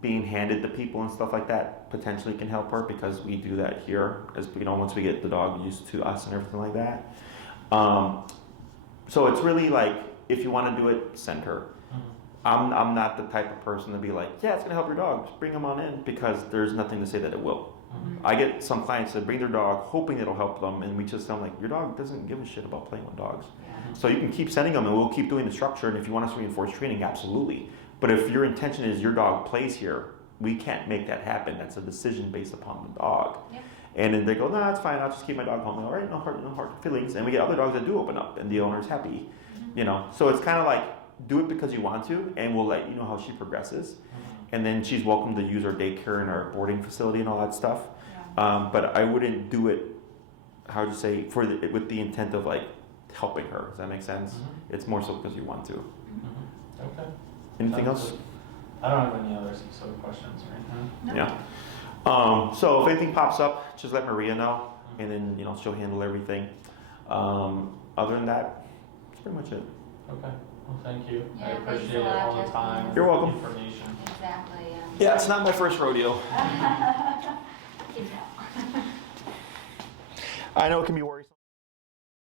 being handed to people and stuff like that, potentially can help her because we do that here, as you know, once we get the dog used to us and everything like that. So it's really like if you want to do it, send her. Mm-hmm. I'm not the type of person to be like, yeah, it's gonna help your dog, just bring them on in, because there's nothing to say that it will. Mm-hmm. I get some clients that bring their dog hoping it'll help them, and we just sound like, your dog doesn't give a shit about playing with dogs. So you can keep sending them, and we'll keep doing the structure. And if you want us to reinforce training, absolutely. But if your intention is your dog plays here, we can't make that happen. That's a decision based upon the dog. Yep. And then they go, no, it's fine. I'll just keep my dog home. All right, no hard feelings. And we get other dogs that do open up, and the owner's happy. Mm-hmm. You know, so it's kind of like do it because you want to, and we'll let you know how she progresses. Mm-hmm. And then she's welcome to use our daycare and our boarding facility and all that stuff. Yeah. But I wouldn't do it. How would you say with the intent of like helping her? Does that make sense? Mm-hmm. It's more so because you want to. Mm-hmm. Okay. Anything else? I don't have any other sort of questions right now. No. Yeah. So if anything pops up, just let Maria know, and then you know she'll handle everything. Other than that, that's pretty much it. Okay. Well, thank you. Yeah, I appreciate all the time. You're welcome. Information. Exactly. Yeah, it's not my first rodeo. Good job. I know it can be worrisome.